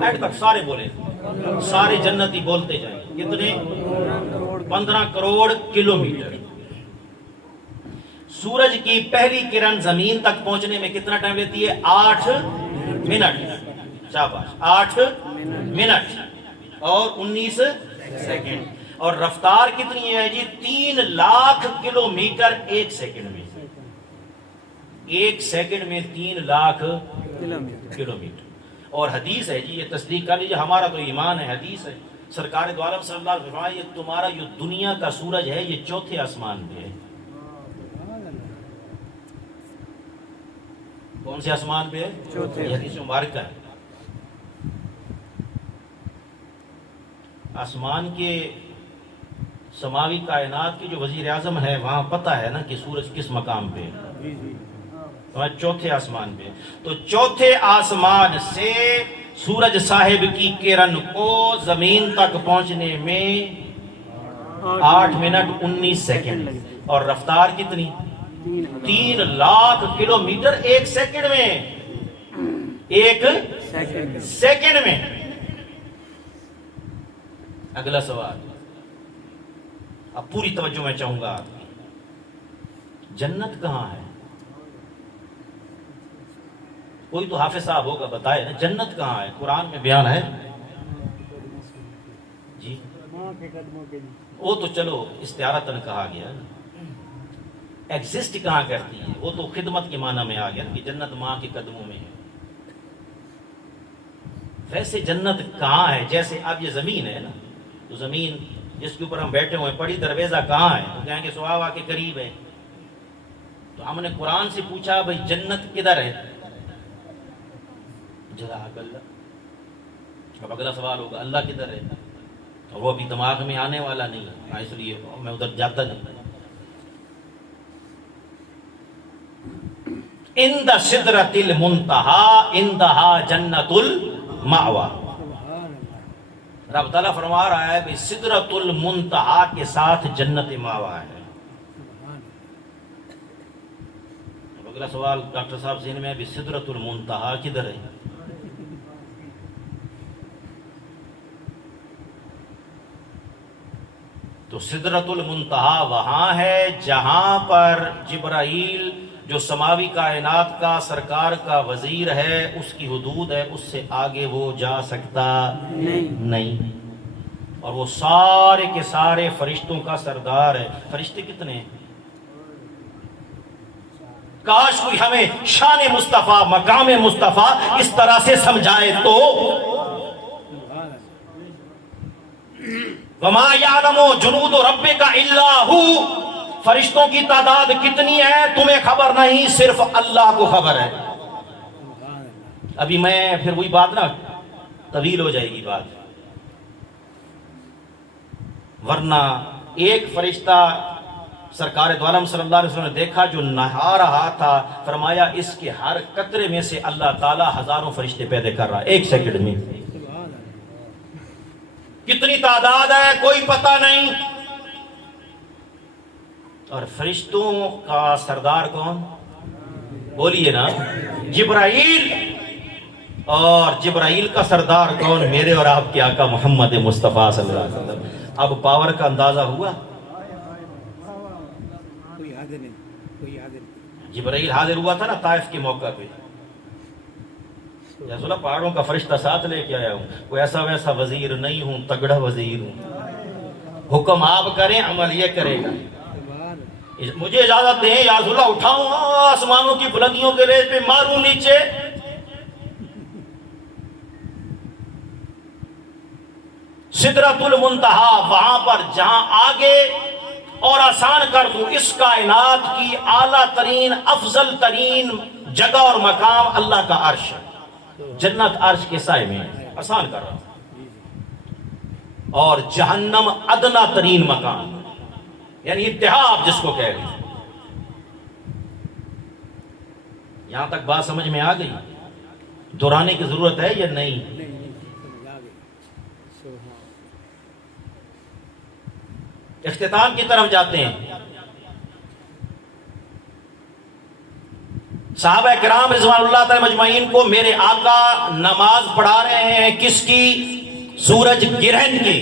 ایٹ تک سارے بولے، سارے جنتی بولتے جائیں، کتنے؟ 15 کروڑ کلومیٹر۔ سورج کی پہلی کرن زمین تک پہنچنے میں کتنا ٹائم لیتی ہے؟ 8 منٹ، شاباش، 8 منٹ اور 19 سیکنڈ۔ اور رفتار کتنی ہے جی؟ 3 لاکھ کلومیٹر 1 سیکنڈ میں، 1 سیکنڈ میں 3 لاکھ کلومیٹر۔ اور حدیث ہے جی، یہ تصدیق کر لیجیے، ہمارا تو ایمان ہے، حدیث ہے، سرکار دو عالم صلی اللہ علیہ وسلم، یہ تمہارا جو دنیا کا سورج ہے یہ 4تھے آسمان پہ ہے۔ کون سے آسمان پہ ہے؟ 4تھے۔ یہ حدیث مبارکہ ہے۔ آسمان کے سماوی کائنات کی جو وزیر اعظم ہے وہاں پتہ ہے نا کہ سورج کس مقام پہ ہے، 4تھے آسمان پہ۔ تو 4تھے آسمان سے سورج صاحب کی کرن کو زمین تک پہنچنے میں 8 منٹ 19 سیکنڈ، اور رفتار کتنی؟ 3 لاکھ کلومیٹر 1 سیکنڈ میں، 1 سیکنڈ میں۔ اگلا سوال، اب پوری توجہ میں چاہوں گا آپ کی، جنت کہاں ہے؟ کوئی تو حافظ صاحب ہوگا، بتائے نا جنت کہاں ہے؟ قرآن میں بیان ہے جی؟ وہ تو چلو استعارتاً کہا گیا، ایگزسٹ کہاں کرتی ہے؟ وہ تو خدمت کے معنی میں آ گیا کہ جنت ماں کے قدموں میں ہے۔ ویسے جنت کہاں ہے؟ جیسے اب یہ زمین ہے نا، تو زمین جس کے اوپر ہم بیٹھے ہوئے ہیں، پڑی دروازہ کہاں ہے؟ تو کہیں گے سواوا کے قریب ہے۔ تو ہم نے قرآن سے پوچھا بھائی جنت کدھر ہے؟ جزاک اللہ۔ اب اگلا سوال ہوگا اللہ کدھر ہے؟ اور وہ ابھی دماغ میں آنے والا نہیں ہے، اس لیے میں ادھر جاتا نہیں۔ عند سدرۃ المنتہی عندہا جنت المأوی، رب تعالیٰ فرما رہا ہے بھئی سدرۃ المنتہا کے ساتھ جنت ماوا ہے. اب اگلا سوال ڈاکٹر صاحب ذہن میں ہے بھی سدرۃ المنتہا کدھر ہے؟ تو سدرۃ المنتہا وہاں ہے جہاں پر جبرائیل جو سماوی کائنات کا سرکار کا وزیر ہے اس کی حدود ہے، اس سے آگے وہ جا سکتا نہیں. اور وہ سارے کے سارے فرشتوں کا سردار ہے. فرشتے کتنے ہیں؟ کاش کوئی ہمیں شان مصطفیٰ مقام مصطفیٰ اس طرح سے سمجھائے تو. وما یعلم جنود ربک الا ہو، فرشتوں کی تعداد کتنی ہے تمہیں خبر نہیں، صرف اللہ کو خبر ہے. ابھی میں پھر وہی بات نا طویل ہو جائے گی بات، ورنہ ایک فرشتہ سرکار دو عالم صلی اللہ علیہ وسلم نے دیکھا جو نہا رہا تھا، فرمایا اس کے ہر قطرے میں سے اللہ تعالیٰ ہزاروں فرشتے پیدا کر رہا ہے ایک سیکنڈ میں. کتنی تعداد ہے کوئی پتہ نہیں. اور فرشتوں کا سردار کون؟ بولیے نا، جبرائیل. اور جبرائیل کا سردار کون؟ میرے اور آپ کے آقا محمد مصطفیٰ صلی اللہ علیہ وسلم. اب پاور کا اندازہ ہوا. جبرائیل حاضر ہوا تھا نا طائف کے موقع پہ، یا رسول اللہ پہاڑوں کا فرشتہ ساتھ لے کے آیا ہوں، کوئی ایسا ویسا وزیر نہیں ہوں، تگڑا وزیر ہوں، حکم آپ کریں عمل یہ کرے گا. مجھے اجازت دیں یا رسول اللہ اٹھاؤں آسمانوں کی بلندیوں کے ریت پہ ماروں نیچے. سدرۃ المنتہا وہاں پر جہاں آگے اور آسان کر دوں اس کائنات کی اعلیٰ ترین افضل ترین جگہ اور مقام اللہ کا عرش ہے. جنت عرش کے سائے میں آسان کر رہا ہوں. اور جہنم ادنا ترین مقام، یعنی انتہا آپ جس کو کہہ رہے ہیں. یہاں تک بات سمجھ میں آ گئی؟ دہرانے کی ضرورت ہے یا نہیں؟ اختتام کی طرف جاتے ہیں. صحابہ کرام رضوان اللہ تعالی مجمعین کو میرے آقا نماز پڑھا رہے ہیں کس کی؟ سورج گرہن کی.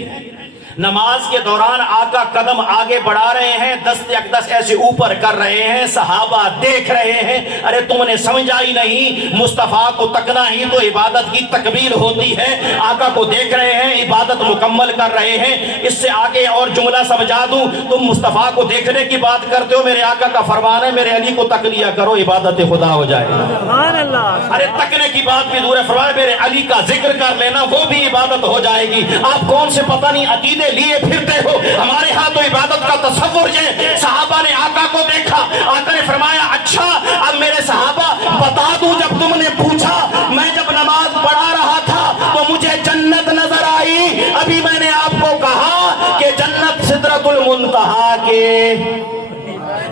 نماز کے دوران آقا قدم آگے بڑھا رہے ہیں، دست اقدس ایسے اوپر کر رہے ہیں، صحابہ دیکھ رہے ہیں. ارے تم نے سمجھا ہی نہیں، مصطفیٰ کو تکنا ہی تو عبادت کی تکمیل ہوتی ہے. آقا کو دیکھ رہے ہیں، عبادت مکمل کر رہے ہیں. اس سے آگے اور جملہ سمجھا دوں، تم مصطفیٰ کو دیکھنے کی بات کرتے ہو، میرے آقا کا فرمان ہے میرے علی کو تک لیا کرو، عبادت خدا ہو جائے. سبحان اللہ. ارے تکنے کی بات بھی دور ہے، فرمایا میرے علی کا ذکر کر لینا، وہ بھی عبادت ہو جائے گی. آپ کون سے پتہ نہیں عقیدے لیے پھرتے ہو، ہمارے ہاں تو عبادت کا تصور ہے. صحابہ نے آقا کو دیکھا، آقا نے فرمایا اچھا اب میرے صحابہ بتا دوں، جب تم نے پوچھا میں جب نماز پڑھا رہا تھا تو مجھے جنت نظر آئی. ابھی میں نے آپ کو کہا کہ جنت سدرۃ المنتہا کے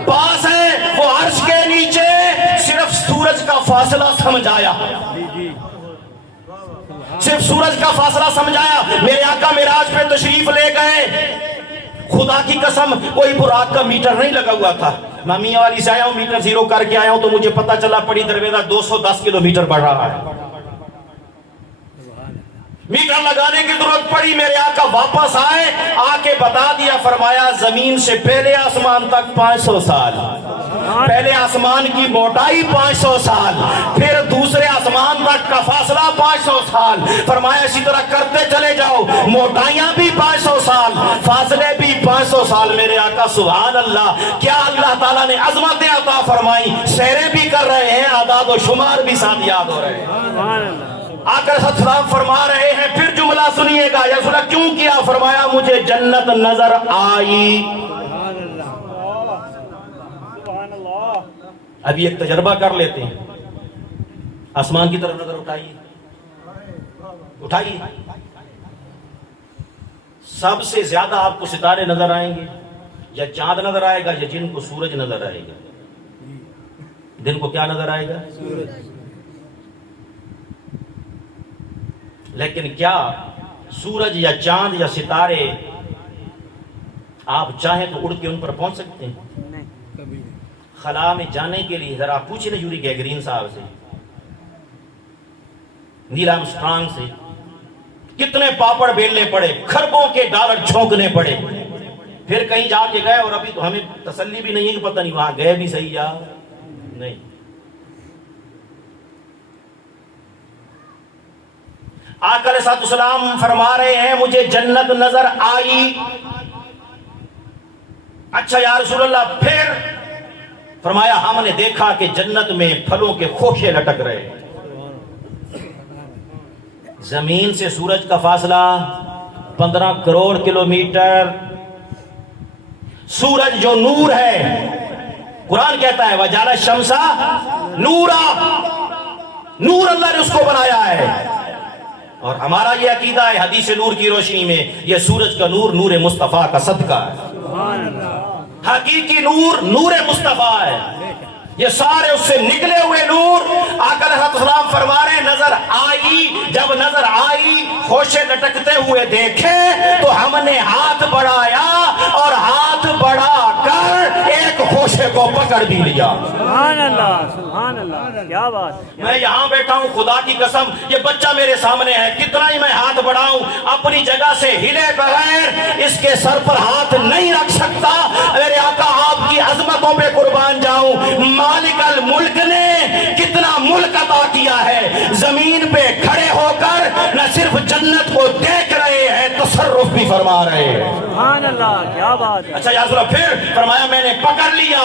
پاس ہے، وہ عرش کے نیچے. صرف سورج کا فاصلہ سمجھایا، صرف سورج کا فاصلہ سمجھایا. میرے آقا معراج پہ تشریف لے گئے. خدا کی قسم کوئی براق کا میٹر نہیں لگا ہوا تھا. میں میاں والی سے آیا ہوں، میٹر زیرو کر کے آیا ہوں تو مجھے پتا چلا پڑی درویزہ 210 کلومیٹر بڑھ رہا ہے. میٹر لگانے کی ضرورت پڑی. میرے آقا واپس آئے، آ کے بتا دیا، فرمایا زمین سے پہلے آسمان تک 500 سال، پہلے آسمان کی موٹائی 500 سال، پھر دوسرے آسمان تک کا فاصلہ 500 سال. فرمایا اسی طرح کرتے چلے جاؤ، موٹائیاں بھی 500 سال، فاصلے بھی 500 سال. میرے آقا سبحان اللہ، کیا اللہ تعالیٰ نے عظمتیں عطا فرمائی. سیریں بھی کر رہے ہیں، اعداد و شمار بھی ساتھ یاد ہو رہے ہیں. آقا سلام فرما رہے ہیں، پھر جملہ سنیے گا. یا سنا کیوں کیا؟ فرمایا مجھے جنت نظر آئی. ابھی ایک تجربہ کر لیتے ہیں. آسمان کی طرف نظر اٹھائیے، اٹھائیے. سب سے زیادہ آپ کو ستارے نظر آئیں گے، یا چاند نظر آئے گا، یا جن کو سورج نظر آئے گا. دن کو کیا نظر آئے گا؟ سورج. لیکن کیا سورج یا چاند یا ستارے آپ چاہیں تو اڑ کے ان پر پہنچ سکتے ہیں؟ نہیں. خلا میں جانے کے لیے ذرا پوچھیں نا یوری گیگرین صاحب سے، نیل آرمسٹرانگ سے، کتنے پاپڑ بیلنے پڑے، کھربوں کے ڈالر چھونکنے پڑے، پھر کہیں جا کے گئے اور ابھی تو ہمیں تسلی بھی نہیں ہے کہ پتہ نہیں وہاں گئے بھی صحیح یا نہیں. آقا علیہ السلام فرما رہے ہیں مجھے جنت نظر آئی. اچھا یا رسول اللہ پھر؟ فرمایا ہم نے دیکھا کہ جنت میں پھلوں کے خوشے لٹک رہے. زمین سے سورج کا فاصلہ 15 کروڑ کلومیٹر. سورج جو نور ہے، قرآن کہتا ہے وَجَعَلَ الشَّمْسَ نُورًا، نور اللہ نے اس کو بنایا ہے. اور ہمارا یہ عقیدہ ہے حدیث نور کی روشنی میں یہ سورج کا نور نور مصطفیٰ کا صدقہ ہے. حقیقی نور نور مصطفیٰ ہے. یہ سارے اس سے نکلے ہوئے نور. آقا علیہ السلام فرما رہے نظر آئی. جب نظر آئی خوشے لٹکتے ہوئے دیکھے تو ہم نے ہاتھ بڑھایا اور ہاتھ بڑھا کر ایک خوشے کو پکڑ بھی لیا. سبحان اللہ سبحان اللہ، کیا بات. میں یہاں بیٹھا ہوں خدا کی قسم یہ بچہ میرے سامنے ہے، کتنا ہی میں ہاتھ بڑھاؤں اپنی جگہ سے ہلے بغیر اس کے سر پر ہاتھ نہیں رکھ سکتا. میرے آقا آپ کی عظمتوں پہ قربان جاؤں. مالک الملک نے کتنا ملک عطا کیا ہے، زمین پہ کھڑے ہو کر نہ صرف جنت کو دیکھ رہے ہیں تصرف بھی فرما رہے ہیں. سبحان اللہ، کیا بات. اچھا یا رسول اللہ پھر فرمایا میں نے پکڑ لیا.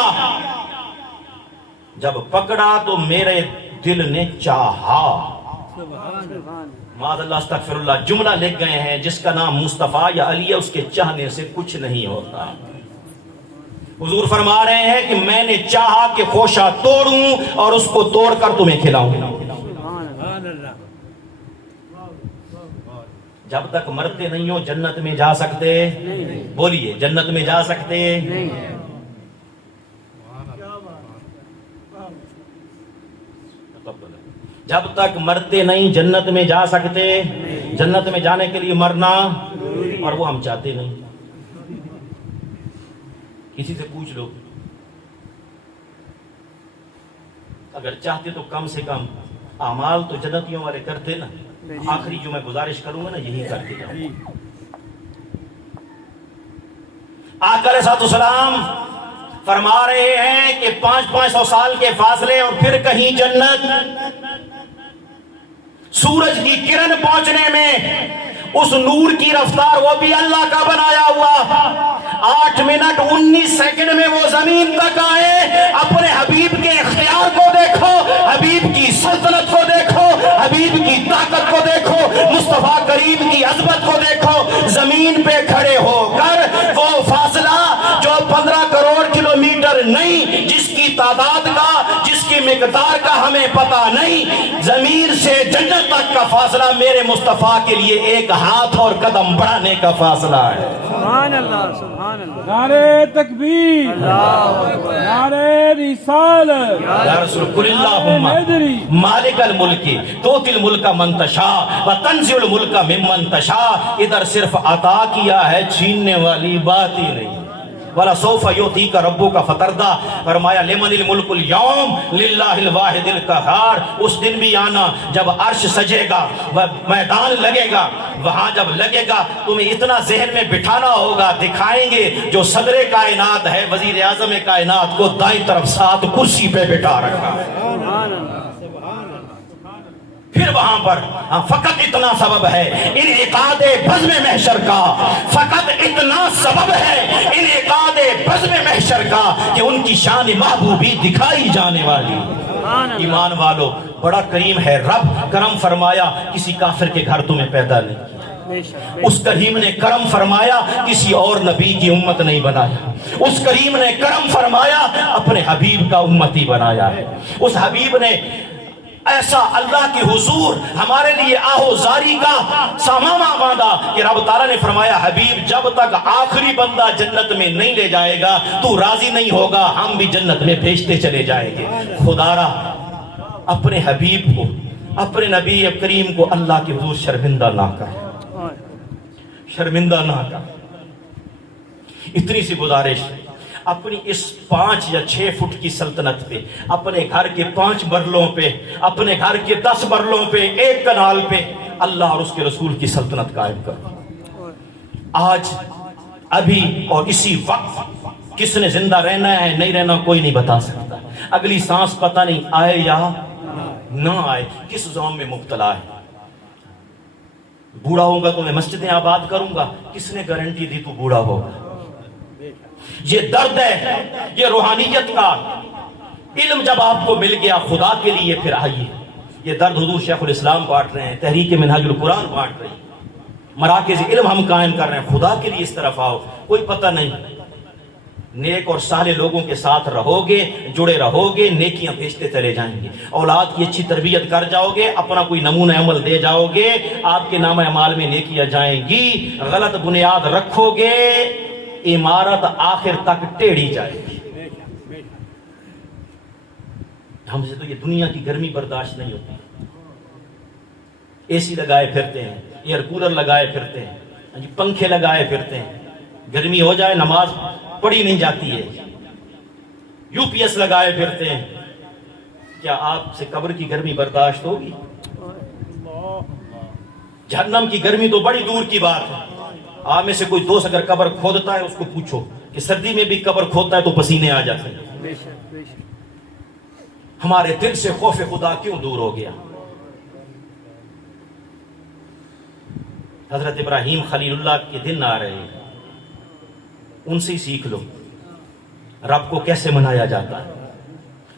جب پکڑا تو میرے دل نے چاہا. معاذ اللہ استغفر اللہ، جملہ لکھ گئے ہیں جس کا نام مصطفیٰ یا علی ہے اس کے چاہنے سے کچھ نہیں ہوتا. حضور فرما رہے ہیں کہ میں نے چاہا کہ خوشہ توڑوں اور اس کو توڑ کر تمہیں کھلاؤں. جب تک مرتے نہیں ہو جنت میں جا سکتے؟ بولیے جنت میں جا سکتے؟ جب تک مرتے نہیں جنت میں جا سکتے. جنت میں جانے کے لیے مرنا اور وہ ہم چاہتے نہیں. کسی سے پوچھ لو اگر چاہتے تو کم سے کم اعمال تو جنتیوں والے کرتے نا. آخری جو میں گزارش کروں گا نا یہی کرتے جاؤں. آقا علیہ السلام فرما رہے ہیں کہ 500 سال کے فاصلے اور پھر کہیں جنت. سورج کی کرن پہنچنے میں اس نور کی رفتار وہ بھی اللہ کا بنایا ہوا. 8 منٹ 19 سیکنڈ میں وہ زمین تک آئے. اپنے حبیب کے اختیار کو دیکھو، حبیب کی سلطنت کو دیکھو، حبیب کی طاقت کو دیکھو، مصطفیٰ کریم کی عظمت کو دیکھو. زمین پہ کھڑے ہو کر وہ فاصلہ جو 15 کروڑ کلومیٹر نہیں، جس کی تعداد کا جس کی مقدار کا ہمیں پتا نہیں، زمین سے جنت تک کا فاصلہ میرے مصطفیٰ کے لیے ایک ہاتھ اور قدم بڑھانے کا فاصلہ ہے. سبحان اللہ سبحان اللہ. نعرے تکبیر، نعرے رسالت. یا رسول قل اللہم مالک الملک توتی الملک من تشاء وتنزع الملک ممن تشاء. ادھر صرف عطا کیا ہے، چھیننے والی بات ہی نہیں. وَلَسَوْفَ يُعْطِيكَ رَبُّكَ فَتَرْضَىٰ. فرمایا لِمَنِ الْمُلْكُ الْيَوْمِ لِلَّهِ الْوَاحِدِ الْقَهَّارِ. اس دن بھی آنا جب عرش سجے گا، میدان لگے گا. وہاں جب لگے گا تمہیں اتنا ذہن میں بٹھانا ہوگا. دکھائیں گے جو صدر کائنات ہے، وزیر اعظم کائنات کو دائیں طرف 7 کرسی پہ بٹھا رکھا ہے. پھر وہاں پر فقط اتنا سبب ہے انعقاد بزم محشر کا. فقط اتنا سبب ہے انعقاد بزم محشر کا کہ ان کی شان محبوبی دکھائی جانے والی. ایمان والو بڑا کریم ہے رب. کرم فرمایا کسی کافر کے گھر تمہیں پیدا نہیں. اس کریم نے کرم فرمایا کسی اور نبی کی امت نہیں بنایا. اس کریم نے کرم فرمایا اپنے حبیب کا امتی بنایا ہے. اس حبیب نے ایسا اللہ کے حضور ہمارے لیے آہو زاری کا سامانہ باندھا کہ رب تعالیٰ نے فرمایا حبیب جب تک آخری بندہ جنت میں نہیں لے جائے گا تو راضی نہیں ہوگا، ہم بھی جنت میں بھیجتے چلے جائیں گے. خدا را اپنے حبیب کو، اپنے نبی کریم کو اللہ کے حضور شرمندہ نہ کر. شرمندہ نہ کر. اتنی سی گزارش، اپنی اس 5 یا 6 فٹ کی سلطنت پہ، اپنے گھر کے 5 مرلوں پہ، اپنے گھر کے 10 مرلوں پہ، 1 کنال پہ اللہ اور اس کے رسول کی سلطنت قائم کرو. آج ابھی اور اسی وقت کس نے زندہ رہنا ہے نہیں رہنا کوئی نہیں بتا سکتا. اگلی سانس پتہ نہیں آئے یا نہ آئے، کس زوم میں مبتلا ہے. بوڑھا ہوگا تو میں مسجدیں آباد کروں گا، کس نے گارنٹی دی تو بوڑھا ہوگا. یہ درد ہے، یہ روحانیت کا علم جب آپ کو مل گیا خدا کے لیے پھر آئیے. یہ درد حضور شیخ الاسلام بانٹ رہے ہیں، تحریک منہاج القرآن بانٹ رہی ہے، مراکز علم ہم قائم کر رہے ہیں. خدا کے لیے اس طرف آؤ. کوئی پتہ نہیں، نیک اور صالح لوگوں کے ساتھ رہو گے، جڑے رہو گے، نیکیاں بھیجتے چلے جائیں گے. اولاد کی اچھی تربیت کر جاؤ گے، اپنا کوئی نمونہ عمل دے جاؤ گے، آپ کے نام اعمال میں نیکیاں جائیں گی. غلط بنیاد رکھو گے، عمارت آخر تک ٹیڑھی جائے گی. ہم سے تو یہ دنیا کی گرمی برداشت نہیں ہوتی. اے سی لگائے پھرتے ہیں، ایئر کولر لگائے پھرتے ہیں، پنکھے لگائے پھرتے ہیں. گرمی ہو جائے نماز پڑھی نہیں جاتی ہے. یو پی ایس لگائے پھرتے ہیں. کیا آپ سے قبر کی گرمی برداشت ہوگی؟ جہنم کی گرمی تو بڑی دور کی بات ہے. آپ میں سے کوئی دوست اگر قبر کھودتا ہے اس کو پوچھو کہ سردی میں بھی قبر کھودتا ہے تو پسینے آ جاتے ہیں. ہمارے دل سے خوف خدا کیوں دور ہو گیا؟ حضرت ابراہیم خلیل اللہ کے دن آ رہے ہیں، ان سے ہی سیکھ لو رب کو کیسے منایا جاتا ہے.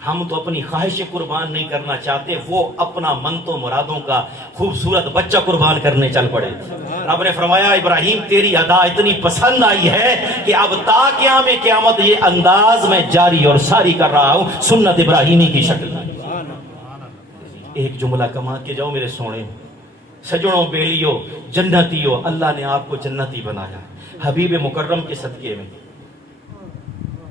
ہم تو اپنی خواہش قربان نہیں کرنا چاہتے، وہ اپنا منتوں مرادوں کا خوبصورت بچہ قربان کرنے چل پڑے. رب نے فرمایا ابراہیم تیری ادا اتنی پسند آئی ہے کہ اب تا قیام قیامت یہ انداز میں جاری اور ساری کر رہا ہوں، سنت ابراہیمی کی شکل. ایک جملہ کما کے جاؤ میرے سونے سجنوں بیلیو جنتیو، اللہ نے آپ کو جنتی بنایا حبیب مکرم کے صدقے میں.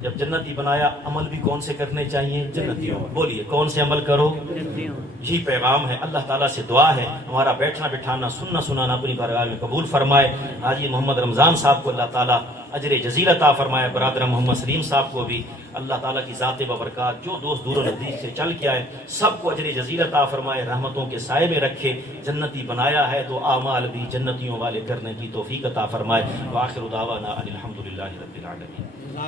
جب جنتی بنایا عمل بھی کون سے کرنے چاہیے؟ جنتیوں. بولیے کون سے عمل کرو؟ یہی پیغام ہے. اللہ تعالیٰ سے دعا ہے ہمارا بیٹھنا بٹھانا سننا سنانا اپنی بارگاہ میں قبول فرمائے. حاجی محمد رمضان صاحب کو اللہ تعالیٰ اجر جزیل عطا فرمائے. برادر محمد سلیم صاحب کو بھی اللہ تعالیٰ کی ذات ببرکات، جو دوست دور و نزدیک سے چل کے آئے سب کو اجر جزیل عطا فرمائے، رحمتوں کے سائے میں رکھے. جنتی بنایا ہے تو اعمال بھی جنتیوں والے کرنے کی توفیق عطا فرمائے. وآخر دعوانا ان الحمدللہ رب العالمین.